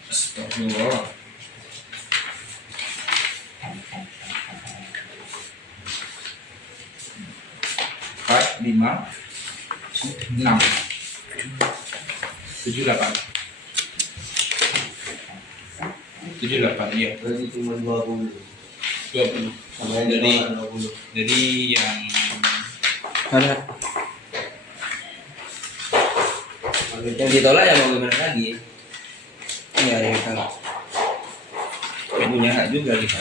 Astagfirullah. 4 5 6 7 8 iya. Berarti cuma 20. 20. Sama yang Dari 20. Jadi yang ada. Yang ditolak ya mau gimana lagi? Iya ya kan. Punya hak juga kita.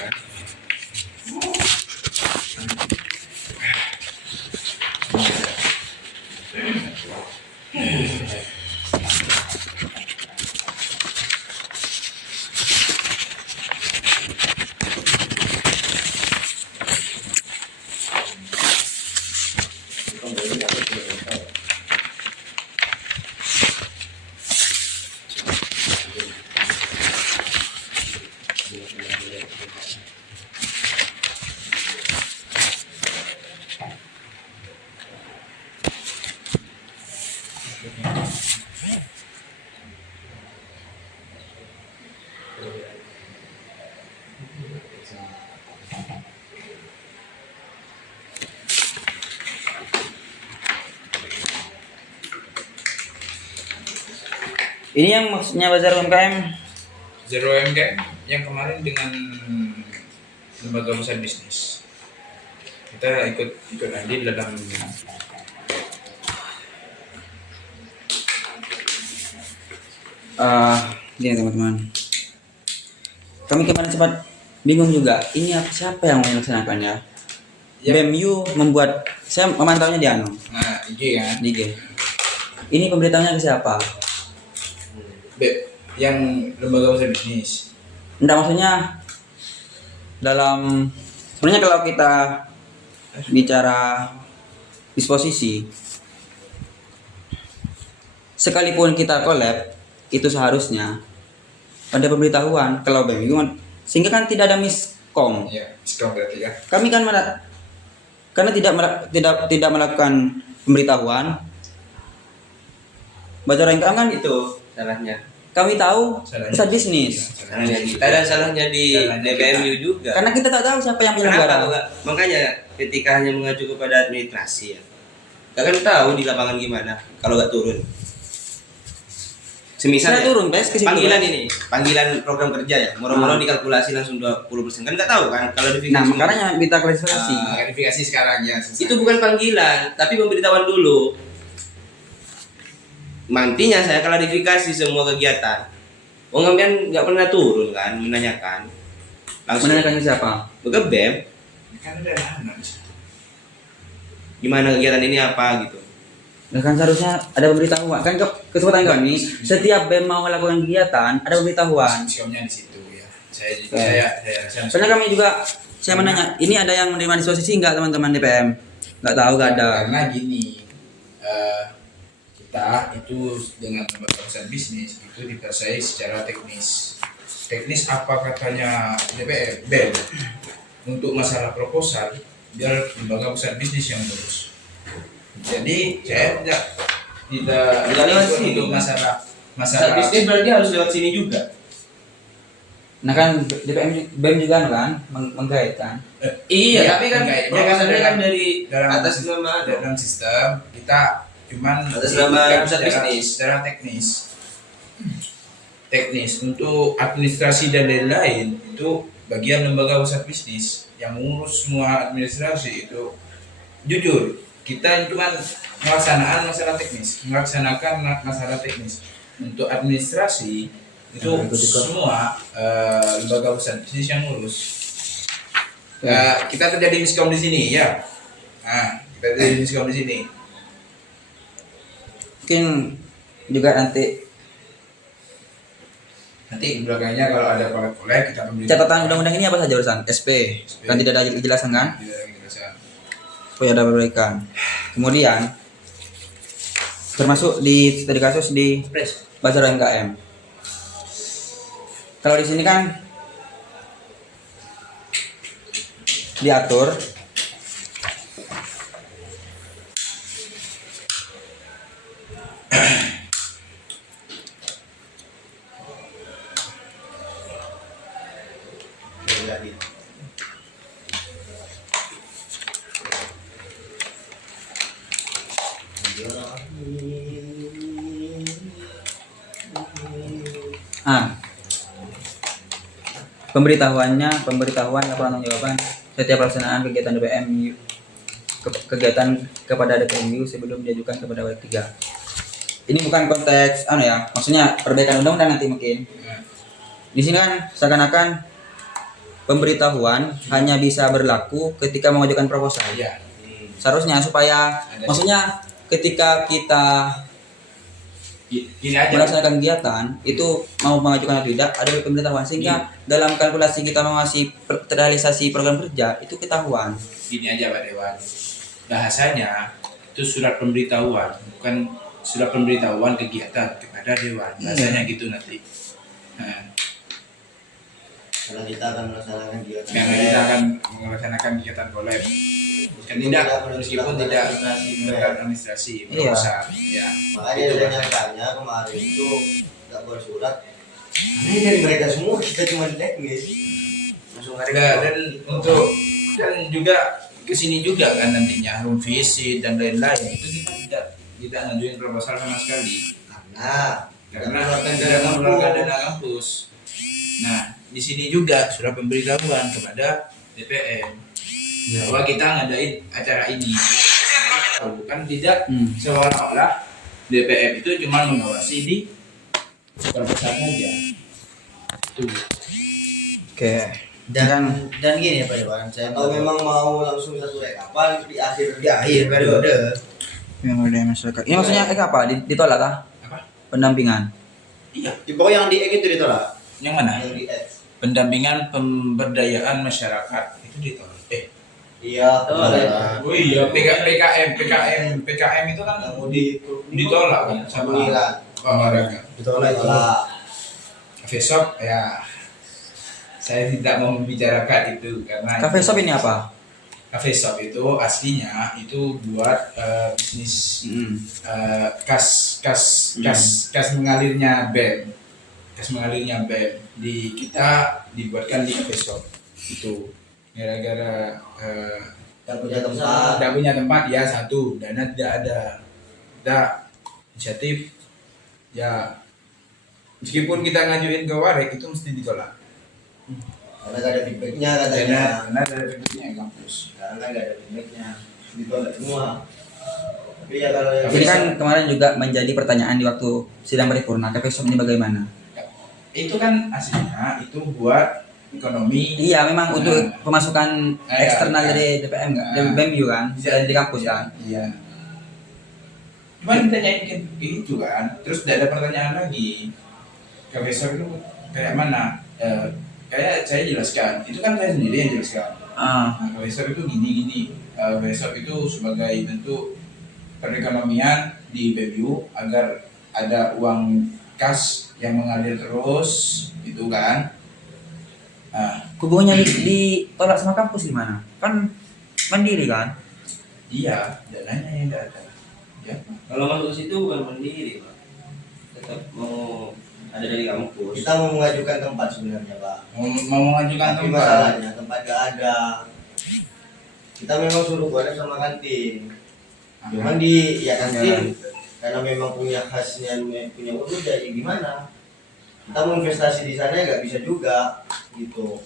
Ini yang maksudnya bazar UMKM. Zero UMKM yang kemarin dengan lembaga pusat bisnis. Kita ikut andil dalam Gini teman-teman. Kami kemarin sempat bingung juga. Ini siapa yang melaksanakan ya? Ya. BMU membuat, saya memantaunya di IG kan. di IG. Ini pemberitahuannya ke siapa? Yang lembaga pusat bisnis. Enggak, maksudnya dalam sebenarnya kalau kita bicara disposisi, sekalipun kita collab itu seharusnya ada pemberitahuan kalau BMU, sehingga kan tidak ada miskom. Ya, miskom berarti ya. Kami kan karena tidak melakukan pemberitahuan. Bazar UMKM kan Itu salahnya. kami tahu Salahnya. pusat bisnis. Salahnya kita dan salahnya di Salahnya DPMU juga. Karena kita tak tahu siapa yang Kenapa penyelenggara. enggak? Makanya ketika hanya mengacu kepada administrasi ya. Gak kan tahu di lapangan gimana kalau nggak turun. Semisal Saya ya, turun pes ke situ. panggilan Pes. ini, panggilan program kerja ya, moro-moro dikalkulasi langsung 20%, kan nggak tahu kan kalau divisi. Nah, makanya minta klarifikasi. Verifikasi sekarang ya. selesai. Itu bukan panggilan, tapi pemberitahuan dulu. Nantinya saya klarifikasi semua kegiatan. Oh kan nggak pernah turun kan, menanyakan. Langsung Menanyakan ke siapa? ke BEM, Kan ada anak di situ. gimana kegiatan ini apa gitu. Nah, kan seharusnya ada pemberitahuan. Kan kesempatan kami, setiap BEM mau melakukan kegiatan, ada pemberitahuan. Miskomnya di situ ya. Saya Soalnya kami juga, saya menanya, ini ada yang menerima disposisi enggak teman-teman DPM? Enggak tahu, enggak ada. Karena gini, kita itu dengan lembaga pusat bisnis itu dikuasai secara teknis. Teknis apa katanya DPR, BEM untuk masalah proposal biar lembaga pusat bisnis yang ngurus. Jadi saya tidak lewat ikut sini. untuk masalah Saat bisnis berarti harus lewat sini juga. Nah kan BEM juga kan menggaitkan. Iya, tapi kan enggak, proposalnya kan dari dalam atas nama dalam sistem kita cuman atas nama pusat secara- bisnis. secara teknis untuk administrasi dan lain-lain itu bagian lembaga pusat bisnis yang mengurus semua administrasi itu. Jujur kita cuman melaksanakan masalah teknis untuk administrasi itu semua lembaga pusat bisnis yang ngurus. Kita terjadi miskom di sini ya. Nah, kita terjadi miskom di sini. Mungkin juga nanti Nanti belakangnya kalau ada kolek kita membeli. catatan undang-undang ini apa saja urusan? SP. Kan tidak ada kejelasan kan? Tidak ada kejelasan. Supaya ada perbaikan. Kemudian termasuk di studi kasus di bazar UMKM. Kalau di sini kan diatur pemberitahuan laporan tanggung jawaban setiap pelaksanaan kegiatan DPM kegiatan kepada DPMU sebelum diajukan kepada W3. Ini bukan konteks maksudnya perbaikan undang-undang nanti mungkin. Di sini kan seakan-akan pemberitahuan hanya bisa berlaku ketika mengajukan proposal. Iya. Seharusnya supaya maksudnya ketika kita Gini aja. melaksanakan kegiatan itu mau mengajukan atau tidak ada pemberitahuan sehingga dalam kalkulasi kita mengawasi terrealisasi program kerja itu ketahuan. Gini aja Pak Dewan. Bahasanya itu surat pemberitahuan, bukan surat pemberitahuan kegiatan kepada Dewan. Bahasanya gitu nanti. Nah, Kalau kita akan melaksanakan kegiatan karena kita akan melaksanakan kegiatan kolab. kan tidak meskipun tidak administrasi Iya. perusahaan ya. Makanya Itu saya kan. nyangkanya kemarin itu nggak bersurat. Ini dari mereka semua, kita cuma teknis. Langsung ada Dan untuk dan juga kesini juga kan nantinya room visit dan lain-lain itu kita tidak ngajuin proposal sama sekali karena tidak mengeluarkan dana kampus. Nah di sini juga sudah pemberitahuan kepada DPM bahwa kita ngadain acara ini. Bukan tidak seolah-olah DPM itu cuma mengawasi di proposal saja. Tuh. Oke. dan gini ya Pak Dewan, saya tahu memang mau langsung satu rekapan di akhir periode. Yang ada masyarakat. Ini maksudnya apa? Ditolak kah? Apa? Pendampingan. Iya. Di pokoknya yang di X itu ditolak. Yang mana? Yang di X. Pendampingan pemberdayaan masyarakat itu ditolak. Iya. Oh iya, PKM itu kan ditolak kan sama olahraga. Ditolak. Besok ya saya tidak mau membicarakan itu karena Cafe shop ini apa? Cafe shop itu aslinya itu buat bisnis kas mengalirnya BEM. Kas mengalirnya BEM di kita dibuatkan di cafe shop itu gara-gara tidak punya tempat ya satu, dana tidak ada inisiatif ya, meskipun kita ngajuin ke Warek itu mesti ditolak Karena gak ada feedbacknya katanya. karena ada feedbacknya kampus. Karena gak ada feedbacknya, ditolak semua. Tapi ya kalau yang Ini kan kemarin juga menjadi pertanyaan di waktu sidang paripurna. Cafe shop ini bagaimana? Itu kan aslinya itu buat ekonomi. Iya, memang untuk pemasukan eksternal dari DPM, dari BEM kan, dari di kampus kan. Iya. Cuman ditanyain kayak gitu kan, terus ada pertanyaan lagi. Cafe shop itu kayak mana? Kayak saya jelaskan, itu kan saya sendiri yang jelaskan. Nah, cafe shop itu gini. Cafe shop itu sebagai bentuk perekonomian di BBU agar ada uang kas yang mengalir terus, itu kan. Nah, Kubunya ditolak sama kampus gimana? Kan mandiri kan? iya, dananya yang tidak ada. Ya. Kalau masuk ke situ bukan mandiri, Pak. Tetap mau ada dari kampus. kita mau mengajukan tempat sebenarnya Pak. Mau mengajukan Tapi tempat. masalahnya tempat gak ada. Kita memang suruh bareng sama kantin. Cuman di ya kantin karena memang punya khasnya, punya urut jadi gimana? Kita mau investasi di sana nggak bisa juga gitu.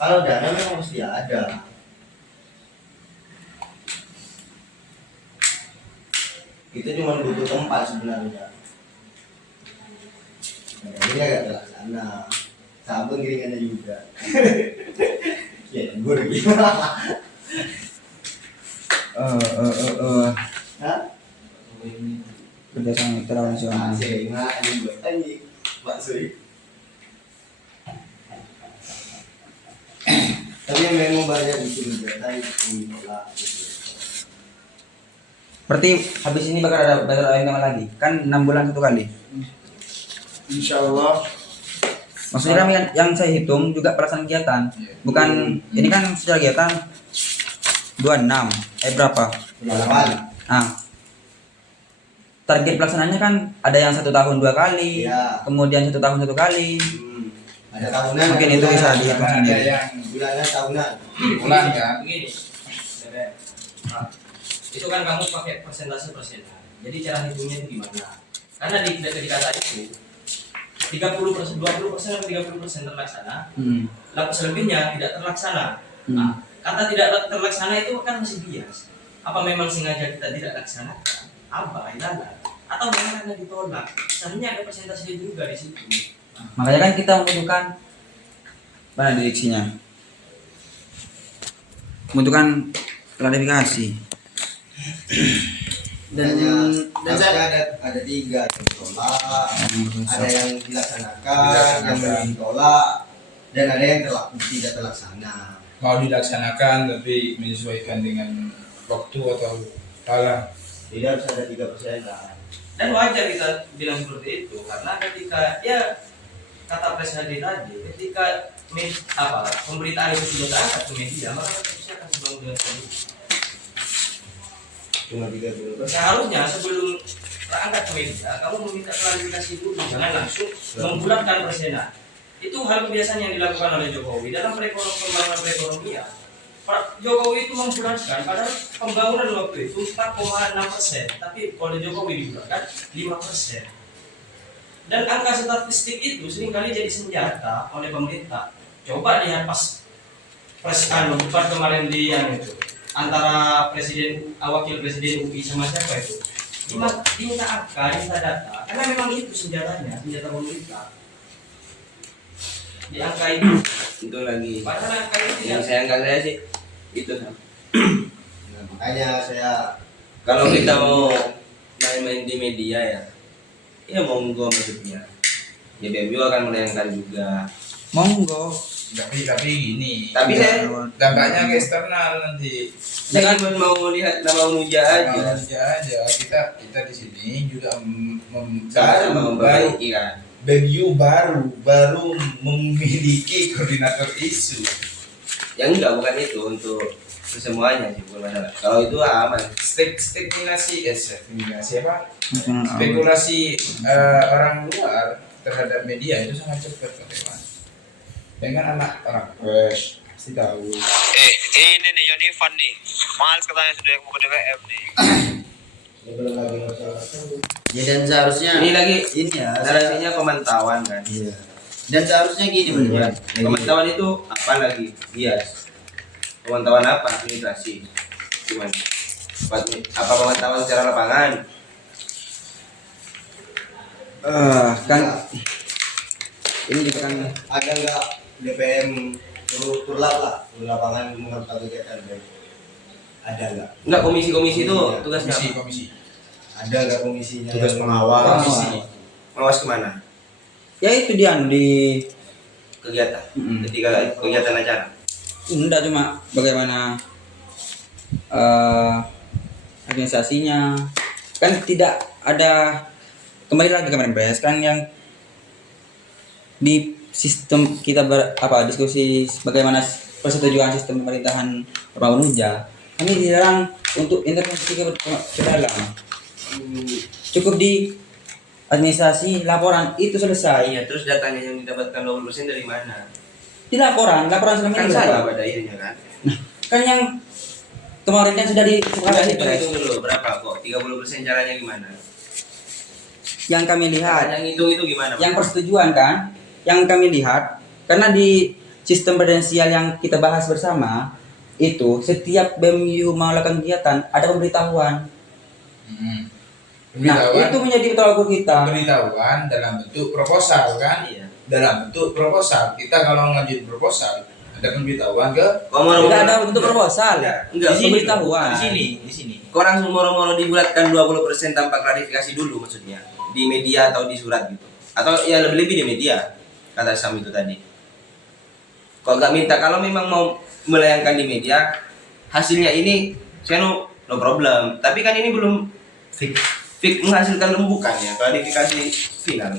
Kalau dana memang mesti ada. Kita cuma butuh tempat sebenarnya. Nah, ini agak terlaksana. Sabun giringannya juga. Ya, gue udah gimana? Hah? Kerjasama internasional. Masih, nggak ada buat tanya, Pak Sui. Tapi memang banyak itu kegiatan ditolak. Berarti habis ini bakal ada yang lagi? Kan 6 bulan satu kali. Insya Allah. Maksudnya kan yang saya hitung juga pelaksanaan kegiatan. Bukan ini kan sudah kegiatan 26. Berapa? 8. Nah, target pelaksanaannya kan ada yang 1 tahun 2 kali, Iya. kemudian 1 tahun 1 kali. Ada tahunan. Mungkin ada itu bisa bulanan. dihitung Ada sendiri. yang Bulanan tahunan. bulan kan. Begini, nah, itu kan kamu pakai persentase. Jadi cara hitungnya itu gimana? Karena di kata itu 30%, 20% atau 30% terlaksana, selebihnya tidak terlaksana. Nah, kata tidak terlaksana itu kan masih bias. Apa memang sengaja kita tidak laksanakan? Apa ilalah? Atau memang karena ditolak? Seharusnya ada persentase juga di situ. Makanya kan kita membutuhkan mana diksinya? Membutuhkan klarifikasi. Dan Dan saya ada 3 yang ditolak, ada yang dilaksanakan, yang ditolak, dan ada yang tidak terlaksana. Mau dilaksanakan tapi menyesuaikan dengan waktu atau salah. Jadi harus ada 3% lah. Dan wajar kita bilang seperti itu karena ketika ya kata Presiden tadi, ketika pemberitaan itu sudah terangkat ke media, maka pasti akan selalu dengan serius. Cuma 30%. Seharusnya sebelum terangkat ke media, kamu meminta klarifikasi dulu, jangan langsung membulatkan persenan. Itu hal kebiasaan yang dilakukan oleh Jokowi dalam pembangunan perekonomian. Pak Jokowi itu membulatkan, padahal pembangunan waktu itu 4,6%, tapi oleh Jokowi dibulatkan 5%. Dan angka statistik itu seringkali jadi senjata oleh pemerintah. Coba lihat pas debat kemarin di yang itu antara wakil presiden UI sama siapa itu, diminta angka, diminta data, karena memang itu senjatanya, senjata pemerintah. Di angka Itu lagi. padahal angka itu Yang saya angkat saya sih itu. Nah, makanya saya Kalau kita mau main-main di media ya monggo maksudnya. Ya BMU akan melayangkan juga. Monggo. Tapi gini. Tapi saya dampaknya ke eksternal nanti. saya cuma mau lihat nama Unuja aja. Aja kita di sini juga Saya mau memperbaiki kan. BMU baru memiliki koordinator isu. Yang enggak bukan itu untuk kesemuanya sih, bukan masalah. Kalau itu aman. Spekulasi apa? Spekulasi orang luar terhadap media itu sangat cepat teman. Dengan anak orang fresh pasti tahu. Ini nih Yoni Fan nih. Males katanya sudah mau ke DPM nih. belum lagi masalah. Ya dan seharusnya Ini lagi ini ya. narasinya pemantauan kan. Iya. Dan seharusnya gini Bang. Ya. Pemantauan itu apa lagi? Bias. Pemantauan apa? Imigrasi. Gimana? Apa pemantauan secara lapangan? Kan ini juga kan Ada nggak DPM turlap lah, tur lapangan memantau kegiatan BEM? Ada nggak? Enggak, komisi-komisi itu tugasnya apa? Komisi. Ada nggak komisinya? Tugas yang- pengawas. Komisi. Mawas kemana? ya itu dia di Kegiatan. Mm-mm. Ketika kegiatan acara. enggak cuma bagaimana organisasinya, kan tidak ada, kembali lagi ke Kemenpres kan yang di sistem kita diskusi bagaimana persetujuan sistem pemerintahan Pak Unuja, kami dilarang untuk intervensi ke dalam. Cukup di administrasi laporan itu selesai. Iya, terus datanya yang didapatkan 20% dari mana? Di laporan selama Kan ini salah berapa? pada akhirnya kan. Kan yang kemarin kan sudah Enggak, disepakati Pres. hitung dulu berapa kok? 30% caranya gimana? Yang kami lihat, Yang hitung itu gimana? yang persetujuan kan, yang kami lihat, karena di sistem presidensial yang kita bahas bersama itu setiap BMU melakukan kegiatan ada pemberitahuan. Nah itu menjadi tolak ukur kita. Pemberitahuan dalam bentuk proposal kan? Iya. Dalam bentuk proposal. Kita kalau ngajuin proposal ada pemberitahuan ke Tidak ada bentuk proposal, Enggak, pemberitahuan. di sini. Kok langsung moro-moro dibulatkan 20% tanpa klarifikasi dulu maksudnya? Di media atau di surat gitu. Atau ya lebih-lebih di media. Kata Sam itu tadi. Kok nggak minta, kalau memang mau melayangkan di media, hasilnya ini saya no problem. Tapi kan ini belum fix menghasilkan rembukan ya, klarifikasi final.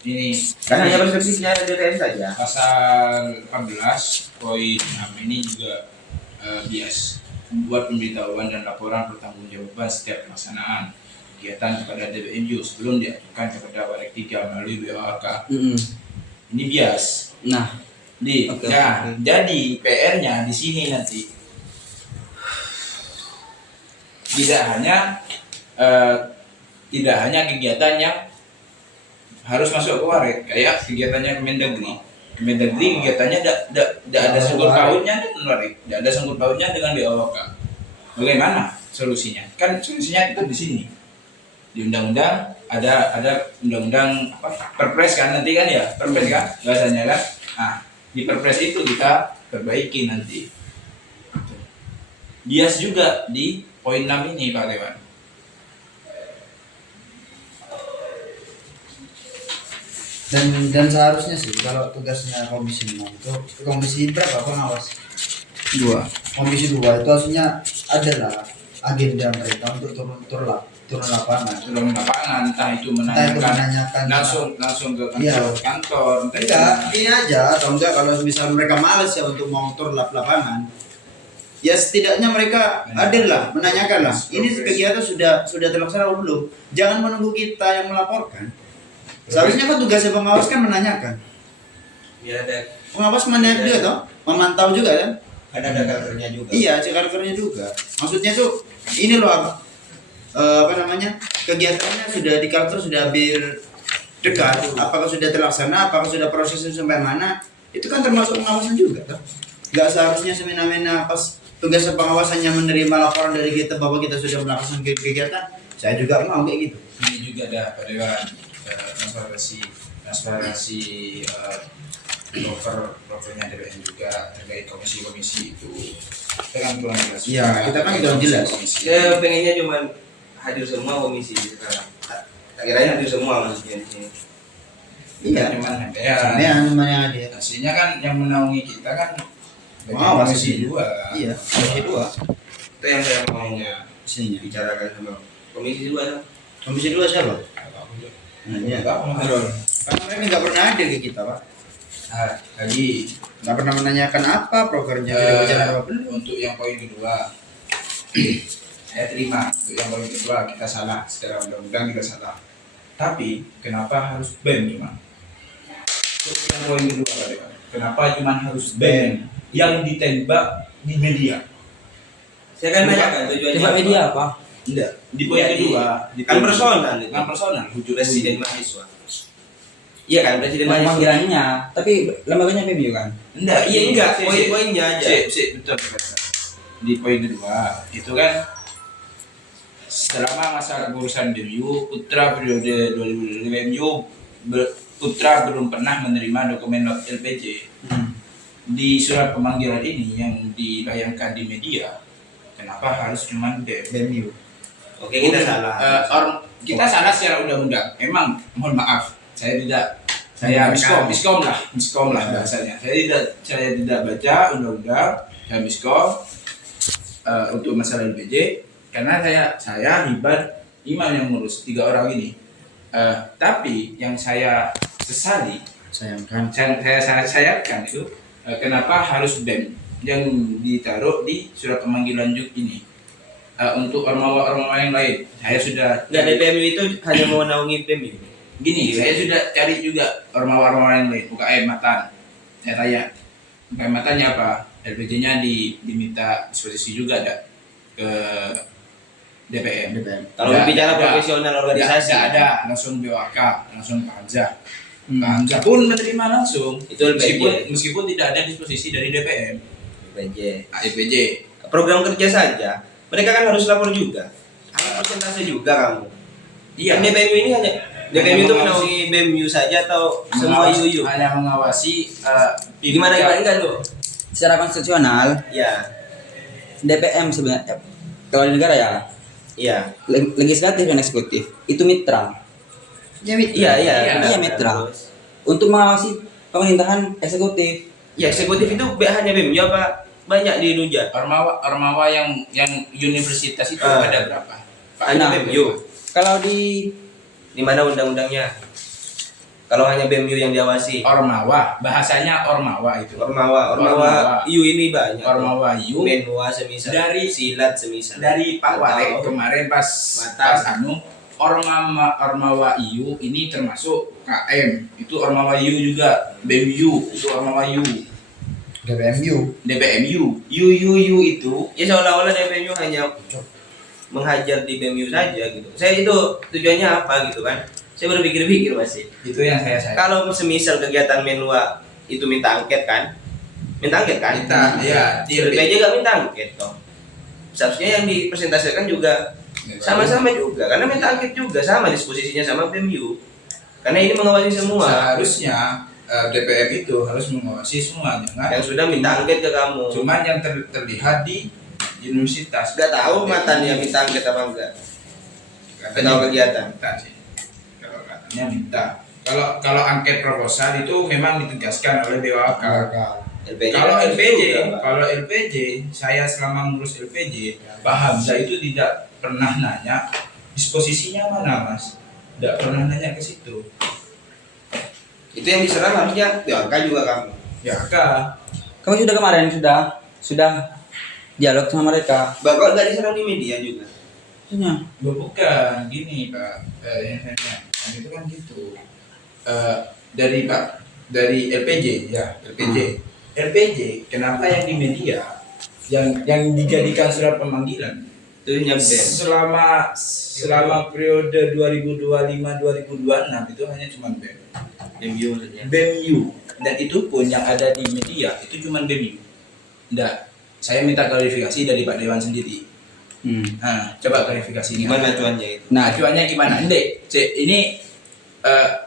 ini Kan hanya persepsinya DTM saja. pasal 18 poin 6 ini juga bias membuat pemberitahuan dan laporan pertanggungjawaban setiap pelaksanaan kegiatan kepada DPMU sebelum diajukan kepada Warik 3 melalui BOAK. Ini bias. Nah, Oke. Jadi PR-nya di sini nanti tidak hanya kegiatan yang harus masuk ke Warik, kayak kegiatannya Kemendagri. Kemendagri kegiatannya tidak ada sangkut pautnya dengan Warik, tidak ada sangkut pautnya dengan BOAK. Bagaimana solusinya? Kan solusinya itu di sini. Di undang-undang ada undang-undang apa? Perpres kan nanti kan ya, perpres kan bahasanya kan. Nah, di perpres itu kita perbaiki nanti. Bias juga di poin 6 ini Pak Dewan. Dan seharusnya sih kalau tugasnya komisi 6 itu komisi berapa pengawas? 2. Komisi 2 itu harusnya adalah agenda mereka untuk turun lapangan. Turun lapangan, entah itu Entah itu menanyakan menanyakan langsung ke Iya. kantor. enggak, ini aja atau enggak kalau misal mereka malas ya untuk mau turun lapangan ya setidaknya mereka hadir lah, menanyakan lah. Ini kegiatan sudah terlaksana atau belum? Jangan menunggu kita yang melaporkan. Seharusnya kan tugasnya pengawas kan menanyakan. Biar ada Pengawas menanyakan juga toh, memantau juga kan? Ada kadernya juga. Iya, karakternya juga. Maksudnya tuh ini loh apa namanya? Kegiatannya sudah di karakter sudah hampir dekat. Apakah sudah terlaksana? Apakah sudah prosesnya sampai mana? Itu kan termasuk pengawasan juga toh. Gak seharusnya semena-mena pas tugas pengawasannya menerima laporan dari kita bahwa kita sudah melakukan kegiatan. Saya juga mau kayak gitu. Ini juga ada pada transparansi brokernya DPM juga terkait komisi-komisi itu. Kita kan kurang jelas. Iya, kita kan kurang jelas. saya pengennya cuma hadir semua komisi sekarang. Akhirnya hadir semua maksudnya di sini. Iya, cuman ini namanya ada. aslinya kan yang menaungi kita kan Pengawas komisi 2. Iya, komisi 2 Itu yang saya mau aslinya. bicarakan sama komisi 2. Komisi 2 siapa? Nah, iya. Karena mereka nggak pernah hadir ke kita, Pak. Lagi Nggak pernah menanyakan apa programnya sudah berjalan apa belum. untuk yang poin kedua saya terima untuk yang poin kedua kita salah secara undang-undang kita salah, tapi kenapa harus ban cuma untuk yang poin kedua kenapa cuma harus ban yang ditembak di media? Saya kan nanyakan tujuannya Coba media apa? Enggak, di poin Ya, kedua kan personal itu. kan personal Presiden mahasiswa. Iya kan presiden Yang mahasiswa. panggilannya, tapi lembaganya PBU kan? enggak Poin-poinnya aja. betul. Di poin kedua itu kan selama masa kepengurusan BMU Putra periode 2020 Putra belum pernah menerima dokumen LPJ. Di surat pemanggilan ini yang dilayangkan di media, kenapa harus cuman BMU. Oke, kita salah. Kita salah secara undang-undang. Emang mohon maaf, saya miskom lah bahasanya. Saya tidak baca undang-undang, saya miskom untuk masalah LPJ karena saya libat imam yang ngurus 3 orang ini. Tapi yang saya sesali, Sayangkan. saya sayangkan itu kenapa harus BEM yang ditaruh di surat pemanggilan ini untuk ormawa-ormawa yang lain. Saya sudah Enggak, DPMU itu hanya mau menaungi PMU. gini, saya sudah cari juga ormawa-ormawa yang lain, UKM Matan. Saya tanya, UKM Matannya apa? LPJ-nya diminta disposisi juga ada ke DPM. Kalau Nggak, bicara nggak, profesional organisasi, nggak ada, langsung BWK, langsung ke Hamzah. Hamzah pun menerima langsung. Itu LPJ. Meskipun tidak ada disposisi dari DPM. LPJ. Program kerja saja. Mereka kan harus lapor juga. Harus persentase juga kamu. Iya. Kan DPMU ini hanya DPMU itu menaungi BMU saja atau semua UU? Hanya mengawasi Gimana enggak tuh? Secara konstitusional, Ya, DPM sebenarnya kalau di negara ya, iya. legislatif dan eksekutif itu mitra. Iya. Mitra. Untuk mengawasi pemerintahan eksekutif. Ya, eksekutif itu hanya BMU apa banyak di Nuja? ormawa yang universitas itu Ah. ada berapa? Hanya Nah, BMU. Kalau di Di mana undang-undangnya? Kalau hanya BMU yang diawasi. Ormawa, bahasanya ormawa itu. Ormawa U ini banyak. Ormawa U Menwa semisal. Dari- silat semisal. dari Pak Warek Atau- kemarin pas ormawa IU ini termasuk KM, itu ormawa IU juga, BMU itu ormawa IU, DPMU, UU itu Ya seolah-olah DPMU hanya menghajar di BMU saja gitu. Saya itu tujuannya apa gitu kan? Saya berpikir-pikir masih. itu yang saya Kalau semisal kegiatan Menwa itu minta angket kan? Minta angket kan? ya di LPJ gak minta angket toh. Seharusnya yang dipresentasikan juga sama-sama juga karena minta angket juga sama disposisinya sama BMU. Karena ini mengawasi semua. Seharusnya DPM itu harus mengawasi semua, jangan Yang sudah minta angket ke kamu. cuman yang terlihat di universitas. Gak tahu matanya minta angket apa enggak. Tahu kegiatan. Minta sih. Kalau katanya minta. Kalau angket proposal itu memang ditegaskan oleh BWK. LPJ Kalau kan LPJ, juga, Pak. saya selama ngurus LPJ, Pak Hamzah itu tidak pernah nanya disposisinya mana, Mas. Tidak pernah nanya ke situ. Itu yang diserang harusnya BWK juga kamu. Ya, Kak. kami sudah kemarin sudah dialog sama mereka. Bakal dari serang di media juga. Maksudnya Bukan gini Pak, yang saya itu kan gitu. Dari LPJ ya LPJ kenapa yang di media yang dijadikan surat pemanggilan Itu nyampe. selama periode 2025-2026 itu hanya cuma MU maksudnya. BEM-U, dan itu pun yang ada di media itu cuma BEM-U. Nggak, saya minta klarifikasi dari Pak Dewan sendiri. Nah, coba klarifikasi Gimana acuannya itu? nah acuannya gimana? Ini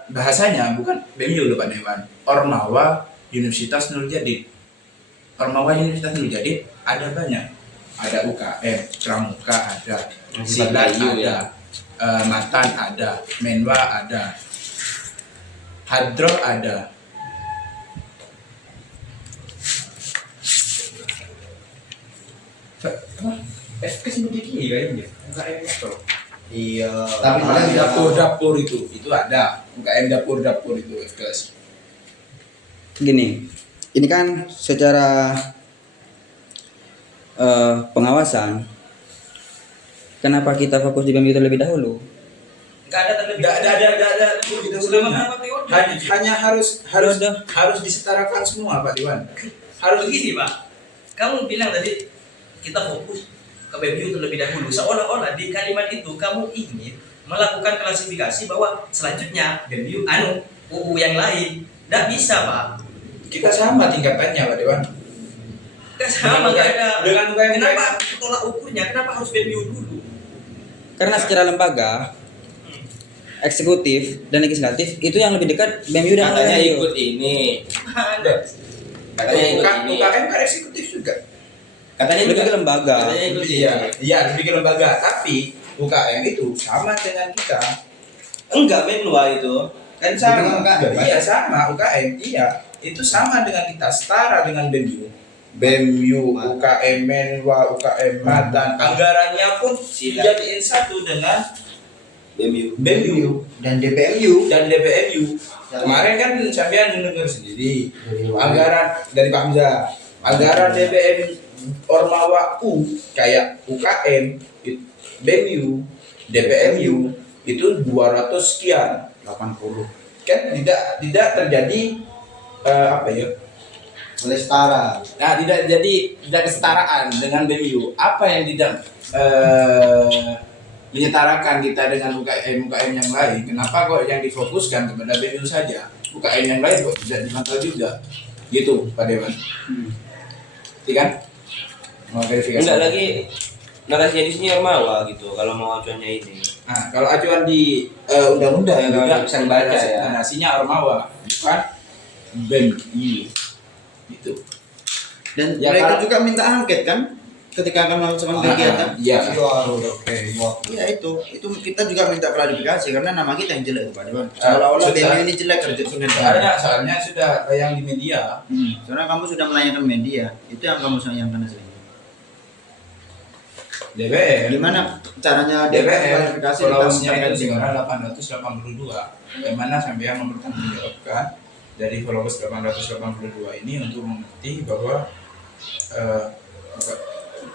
bahasanya bukan BEM-U loh Pak Dewan. Ormawa Universitas Nur Jadid. Ormawa Universitas Nur Jadid ada banyak. Ada UKM, Pramuka ada, Silat ada, Matan ada, Menwa ada, Hadro ada. Kesini kayaknya. UKM apa? Iya. Tapi ada. dapur-dapur itu ada. UKM dapur-dapur itu FKS. gini, ini kan secara pengawasan, kenapa kita fokus di BEM terlebih dahulu? Nggak ada terlebih. Nggak ada Selama berapa periode? hanya harus disetarakan semua Pak Dewan. Harus begini Pak. Kamu bilang tadi kita fokus ke BEM terlebih dahulu. Seolah-olah di kalimat itu kamu ingin melakukan klasifikasi bahwa selanjutnya BEM UU yang lain. Nggak bisa Pak. Kita sama tingkatannya Pak Dewan. Nggak sama, nggak ada. Dengan UKM. Kenapa tolak ukurnya? Kenapa harus BEM dulu? Karena secara lembaga, eksekutif dan legislatif itu yang lebih dekat BEM dan Katanya LMU. ikut ini. Ada. Katanya ikut ini. UKM kan eksekutif juga. Katanya Lebih juga ke lembaga. Katanya ikut ini. Iya, lebih ke lembaga. Tapi UKM itu sama dengan kita. Enggak Menwa itu. Kan sama. Iya sama UKM. Iya, itu sama dengan kita, setara dengan BEM-U. BEM-U, UKM Menwa, UKM Matan, anggarannya pun dijadiin satu dengan BEM-U Dan DPMU. dan DPMU. Kemarin kan sampean mendengar sendiri anggaran dari Pak Hamzah, anggaran DPM Ormawa U kayak UKM, BEM-U, DPMU itu 200 sekian 80. kan tidak terjadi apa ya? Setara. Nah, tidak kesetaraan dengan BEM-U. Apa yang tidak menyetarakan kita dengan UKM yang lain? Kenapa kok yang difokuskan kepada BEM-U saja? UKM yang lain kok tidak dimantau juga? Gitu, Pak Dewan. Iya kan? Mau verifikasi. Enggak lagi narasinya di sini Ormawa gitu kalau mau acuannya ini. Nah, kalau acuan di undang-undang Ya, juga kalau bisa baca ya. narasinya Ormawa, bukan BEM-U. Gitu. Dan Ya, mereka kalau- juga minta angket kan ketika akan melakukan kegiatan. Iya. Iya itu kita juga minta klarifikasi karena nama kita yang jelek Pak Dewan. Ah, Seolah-olah sudah. BEM ini jelek kerja Soalnya sudah tayang di media. Soalnya kamu sudah melayangkan media, itu yang kamu sayangkan asli. DPR. Gimana caranya DPR klarifikasi followersnya terkait itu dengan- sekarang 882. Bagaimana sampai yang mempertanggungjawabkan dari followers 882 ini untuk mengerti bahwa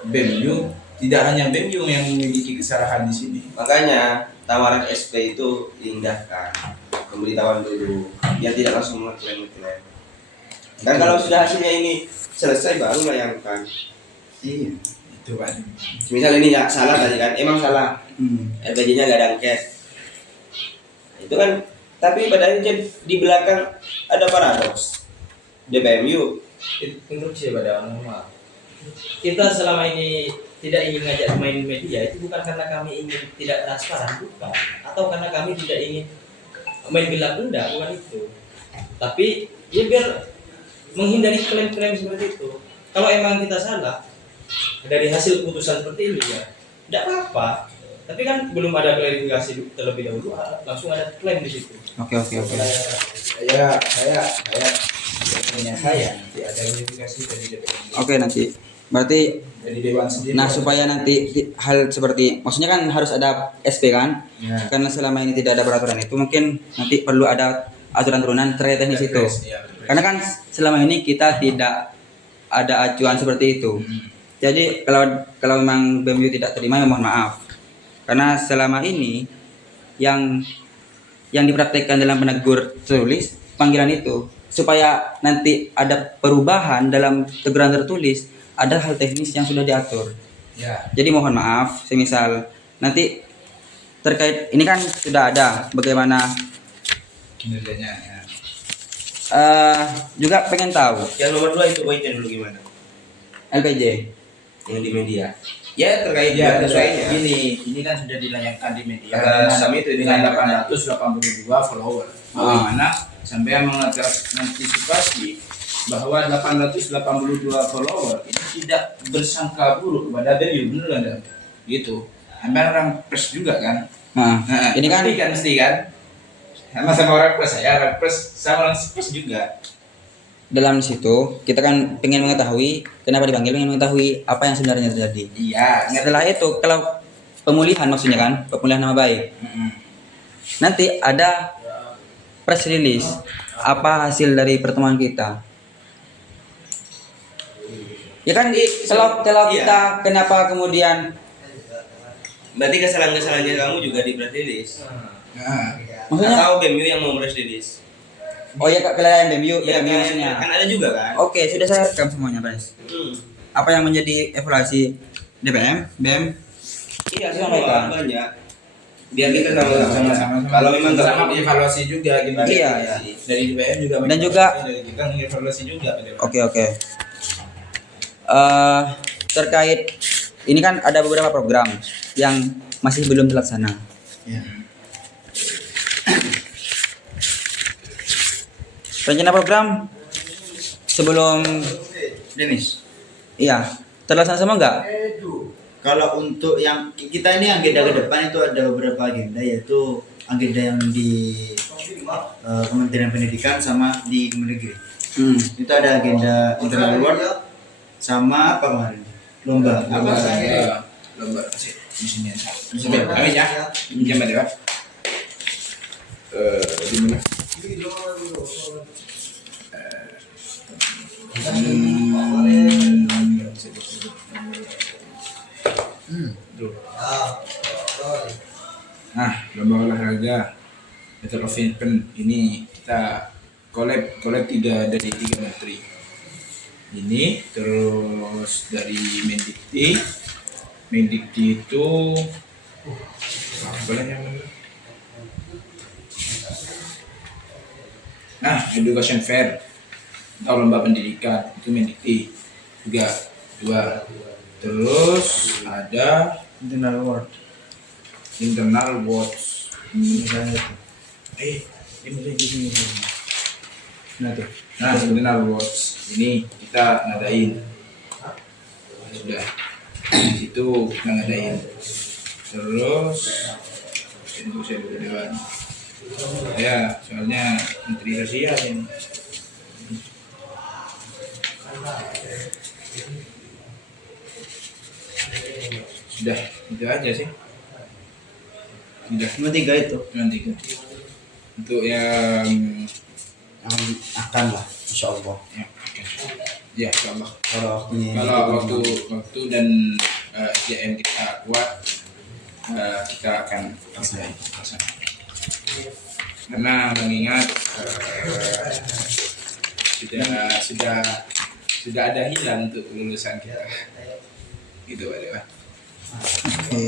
BEM-U tidak hanya BEM-U yang memiliki kesalahan di sini. Makanya tawaran SP itu diindahkan, pemberitahuan dulu, biar tidak langsung mengklaim. Dan kalau sudah hasilnya ini selesai baru layangkan. Iya. Itu kan. Misal ini ya salah tadi kan, emang salah. LPG-nya nggak ada angket. Itu kan, tapi pada akhirnya di belakang ada paradoks. DPMU Menurut saya pada normal. Kita selama ini tidak ingin ngajak main media itu bukan karena kami ingin tidak transparan, bukan. Atau karena kami tidak ingin main gelap, enggak, bukan itu. Tapi ya biar menghindari klaim-klaim seperti itu. Kalau emang kita salah dari hasil putusan seperti ini ya, tidak apa-apa. Tapi kan belum ada klarifikasi terlebih dahulu, langsung ada klaim di situ. Oke. Saya punya saya nanti ada verifikasi dari DPR. Oke, nanti. Berarti Dari Dewan sendiri. nah supaya nanti hal seperti maksudnya kan harus ada SP kan? Ya. Karena selama ini tidak ada peraturan itu mungkin nanti perlu ada aturan turunan terkait teknis itu. Iya, Karena kan selama ini kita tidak ada acuan seperti itu. Jadi kalau memang BEM tidak terima ya mohon maaf. Karena selama ini yang dipraktekkan dalam penegur tertulis panggilan itu supaya nanti ada perubahan dalam teguran tertulis, ada hal teknis yang sudah diatur. Ya. Jadi mohon maaf, semisal nanti terkait ini kan sudah ada bagaimana Kinerjanya ya. juga pengen tahu Yang nomor 2 itu poinnya dulu gimana? LPJ. Yang di media. Ya terkait Ya, sesuainya. ini kan sudah dilayangkan di media. Sama itu dengan dengan 882 follower. Bagaimana sampai mengantisipasi bahwa 882 follower ini tidak bersangka buruk kepada BEM, bener kan? Gitu. Sampai orang pers juga kan. Nah, ini kan mesti kan. Sama orang pers, saya orang pers sama orang pers juga. dalam situ kita kan pengen mengetahui kenapa dipanggil, pengen mengetahui apa yang sebenarnya terjadi. Iya. Setelah itu kalau pemulihan maksudnya kan, pemulihan nama baik. Nanti ada press release apa hasil dari pertemuan kita. Ya kan kalau Iya. kita kenapa kemudian Berarti kesalahan-kesalahannya kamu juga di press release. Nah, maksudnya Atau BEM yang mau press release. oh ya kelelayan BEM Iya kan, maksudnya. kan ada juga kan? Oke, sudah saya rekam semuanya, Pres. Apa yang menjadi evaluasi DPM, BEM? Iya, Sudah semua mereka. banyak. Biar kita sama-sama. Kalau memang nggak sama mau evaluasi juga kita. Iya, iya. Dari BPM juga. Dan juga- dari kita mengevaluasi juga. Oke. Terkait ini kan ada beberapa program yang masih belum terlaksana. Ya. Rencana program sebelum Denis, iya terlaksana semua enggak? kalau untuk yang kita ini agenda ke depan itu ada beberapa agenda, yaitu agenda yang di Kementerian Pendidikan sama di Kemendagri. Itu ada agenda internal award sama apa kemarin? Lomba. Lomba di sini aja. Di sini. Amin ya. Pinjam ada Pak. Di mana? Nah, lomba olahraga Battle of Event ini kita collab 3 dari 3 menteri. Ini terus dari Mendikti itu boleh yang mana? Nah, education fair atau lomba pendidikan itu Mendikti juga 2. Terus ada Internal award. internal watch. Ini Ini di sini. Nah tuh. Nah, internal watch ini kita ngadain. Sudah. Di situ kita ngadain. Terus itu saya dewan. Ya, soalnya menteri sosial ini. Sudah, itu aja sih. Sudah, Cuma 3 itu. cuma 3. Untuk yang Akan lah, insya Allah. ya, insyaallah. Kalau waktunya. Kalau waktu dan SDM kita kuat, kita akan laksanakan. Karena mengingat sudah ada hilang untuk kelulusan kita. Gitu Pak Dewa. Oke.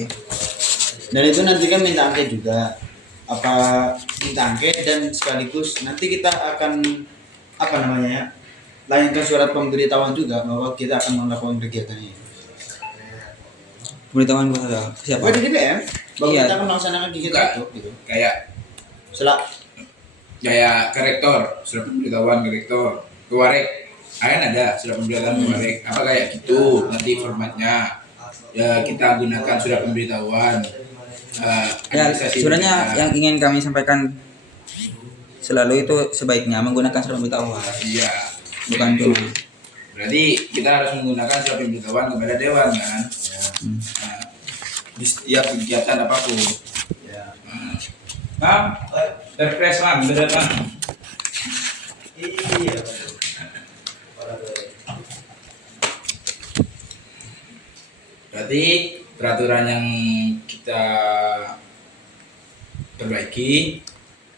Dan itu nanti kan minta angket juga. Apa minta angket dan sekaligus nanti kita akan apa namanya ya? Layangkan surat pemberitahuan juga bahwa kita akan melakukan kegiatan ini. Pemberitahuan kepada siapa? Buat di DPM bahwa Iya. kita akan melaksanakan kegiatan itu gitu. Kayak ke rektor, surat pemberitahuan ke rektor, ke warek. Kan ada surat pemberitahuan ke warek. Apa kayak gitu nanti formatnya. Ya kita gunakan surat pemberitahuan. Ya, Administrasi sebenarnya kita. yang ingin kami sampaikan selalu itu sebaiknya menggunakan surat pemberitahuan, Iya. bukan Itu. cuma. Berarti kita harus menggunakan surat pemberitahuan kepada dewan kan. Nah, di setiap kegiatan apapun. Ya. Bang, refresh bang, berat bang. Iya. Berarti peraturan yang kita perbaiki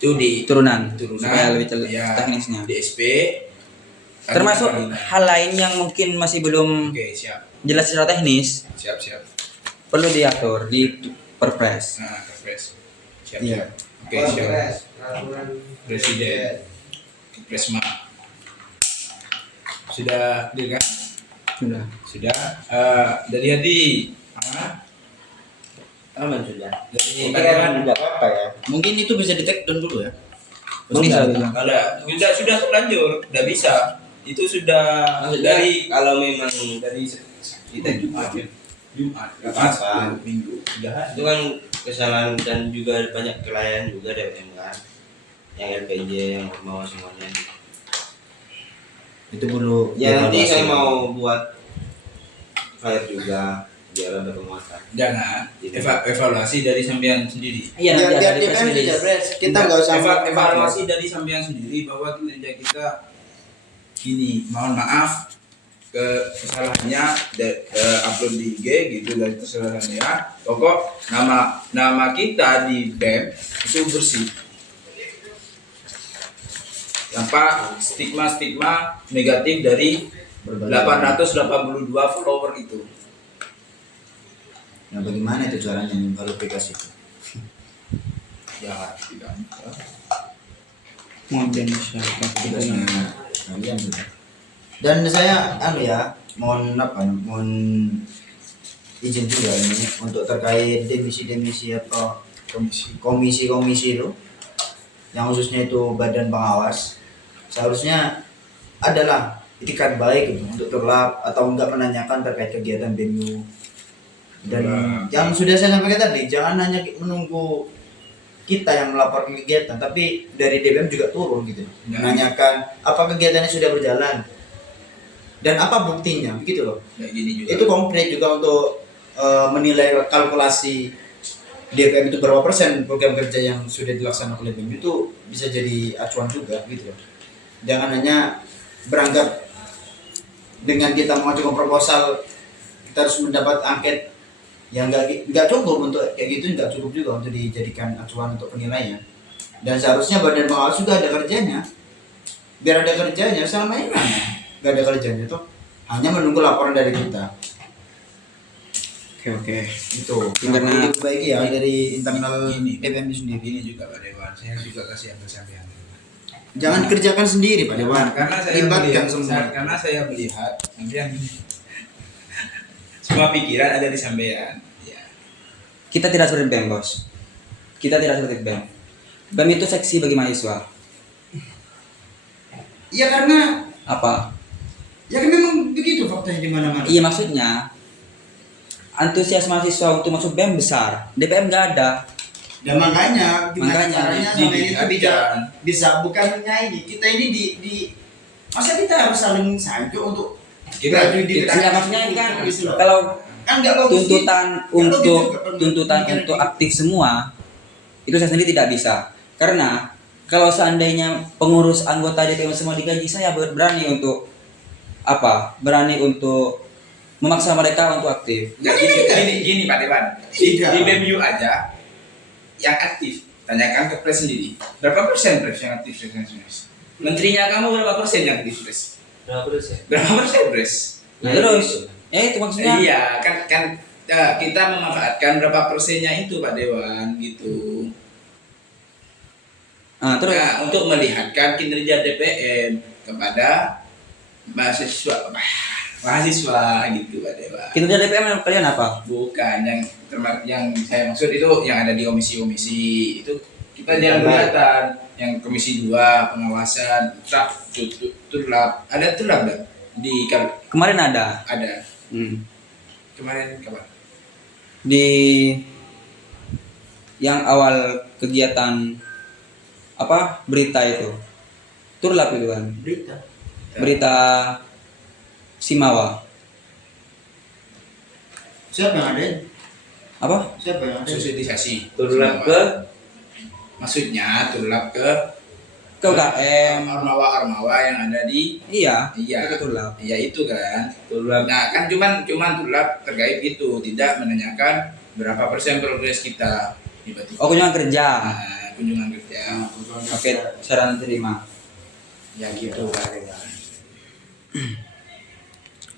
itu di turunan supaya lebih ya, teknisnya. di SP. Termasuk Kami- hal lain yang mungkin masih belum Oke, siap. jelas secara teknis Siap. perlu diatur di Perpres. Nah, Kepres. Siap. Iya. Oke, siap. Presiden. Presma. Sudah kan? Sudah. Dari hati amanah. Aman sudah. Dari Mungkin karyawan. tidak apa ya. Mungkin itu bisa di take down dulu ya. Bisa bilang. Sudah terlanjur, udah bisa. Itu sudah dari Kalau memang dari kita Jumat ya. Jumat, Apa? Minggu sudah itu kan kesalahan dan juga banyak kelainan juga DPM kan, yang LPJ yang mau semuanya. Itu perlu Ya nanti dievaluasi. saya mau buat fire juga biar ada penguatan. jangan evaluasi dari sampean sendiri. Iya, nanti Biar ada di DPM press release. saja, Bres. Kita nggak usah evaluasi dari sampean sendiri bahwa kinerja kita ini, mohon maaf kesalahannya upload di IG gitu dari kesalahannya. Pokok nama kita di BEM itu bersih. Tanpa stigma negatif dari 882 follower itu. Nah, bagaimana itu caranya mengklarifikasi itu? Ya, tidak. Mungkin masyarakat Tugasnya kalian sudah. Dan saya mohon izin juga ini untuk terkait demisi atau komisi itu yang khususnya itu badan pengawas, seharusnya adalah itikat baik gitu, untuk terlap atau enggak menanyakan terkait kegiatan BEMU. Dan yang sudah saya sampaikan tadi, jangan hanya menunggu kita yang melapor kegiatan, tapi dari DPM juga turun gitu, menanyakan apa kegiatannya sudah berjalan dan apa buktinya, begitu loh. Kayak gini juga. Itu konkret juga untuk menilai kalkulasi DPM itu berapa persen program kerja yang sudah dilaksanakan oleh BEM, itu bisa jadi acuan juga gitu loh. Jangan hanya beranggap dengan kita mengajukan proposal kita harus mendapat angket yang nggak cukup untuk kayak gitu, nggak cukup juga untuk dijadikan acuan untuk penilaian. Dan seharusnya badan pengawas juga ada kerjanya, biar ada kerjanya. Selama ini mana nggak ada kerjanya tuh, hanya menunggu laporan dari kita. Oke. Itu Karena- diperbaiki ya dari internal Ini. DPM sendiri. Ini juga Pak Dewan, saya juga kasih yang sampean. Jangan dikerjakan sendiri Pak Dewan. Karena saya Libatkan melihat, semua. karena saya melihat sampean semua pikiran ada di sampean. Ya. Kita tidak seperti BEM, Bos. Kita tidak seperti BEM. BEM itu seksi bagi mahasiswa. Iya karena Apa? ya kan memang begitu faktanya di mana-mana. Iya, maksudnya antusias mahasiswa untuk masuk BEM besar. DPM nggak ada. Dan makanya gimana Makanya, caranya sama ini tuh diingatkan. bisa bukannya ini kita ini di masa kita harus saling sanjung untuk Kita- Tidak, maksudnya ini kan gitu loh. kalau Kan nggak bagus tuntutan Nggak bagus untuk juga kan tuntutan pemikiran untuk gitu. aktif semua itu saya sendiri tidak bisa, karena kalau seandainya pengurus anggota DPM semua digaji, saya berani untuk berani untuk memaksa mereka untuk aktif. Nggak, gini Pak Dewan. Tidak. Di BEMU aja yang aktif. Tanyakan ke Pres sendiri. Berapa persen Pres yang aktif sekarang? Menterinya kamu berapa persen yang aktif Pres? Berapa persen? Berapa persen Pres? Nah, terus ya itu maksudnya. Iya, kan kita memanfaatkan berapa persennya itu Pak Dewan gitu. Terus Nah, untuk melihatkan kinerja DPM kepada mahasiswa gitu Pak Dewan. kinerja DPM kalian apa? Bukan yang saya maksud itu yang ada di komisi-komisi itu kita jangan kelihatan. Yang komisi 2 pengawasan turlap ada turlap nggak? Kemarin ada Ada kemarin kapan? di yang awal kegiatan berita itu turlap itu kan, berita Simawa Siapa yang ada? Siapa yang ada? Sosialisasi Turlap ke maksudnya turlap ke ke UKM. Armawa yang ada di Iya, iya itu Tulap. iya itu kan tulap. Nah kan cuman tulap terkait itu, tidak menanyakan berapa persen progres kita tiba-tiba. Oh, kunjungan kerja. Nah, kunjungan kerja. Oke, saran terima. Ya gitu kan.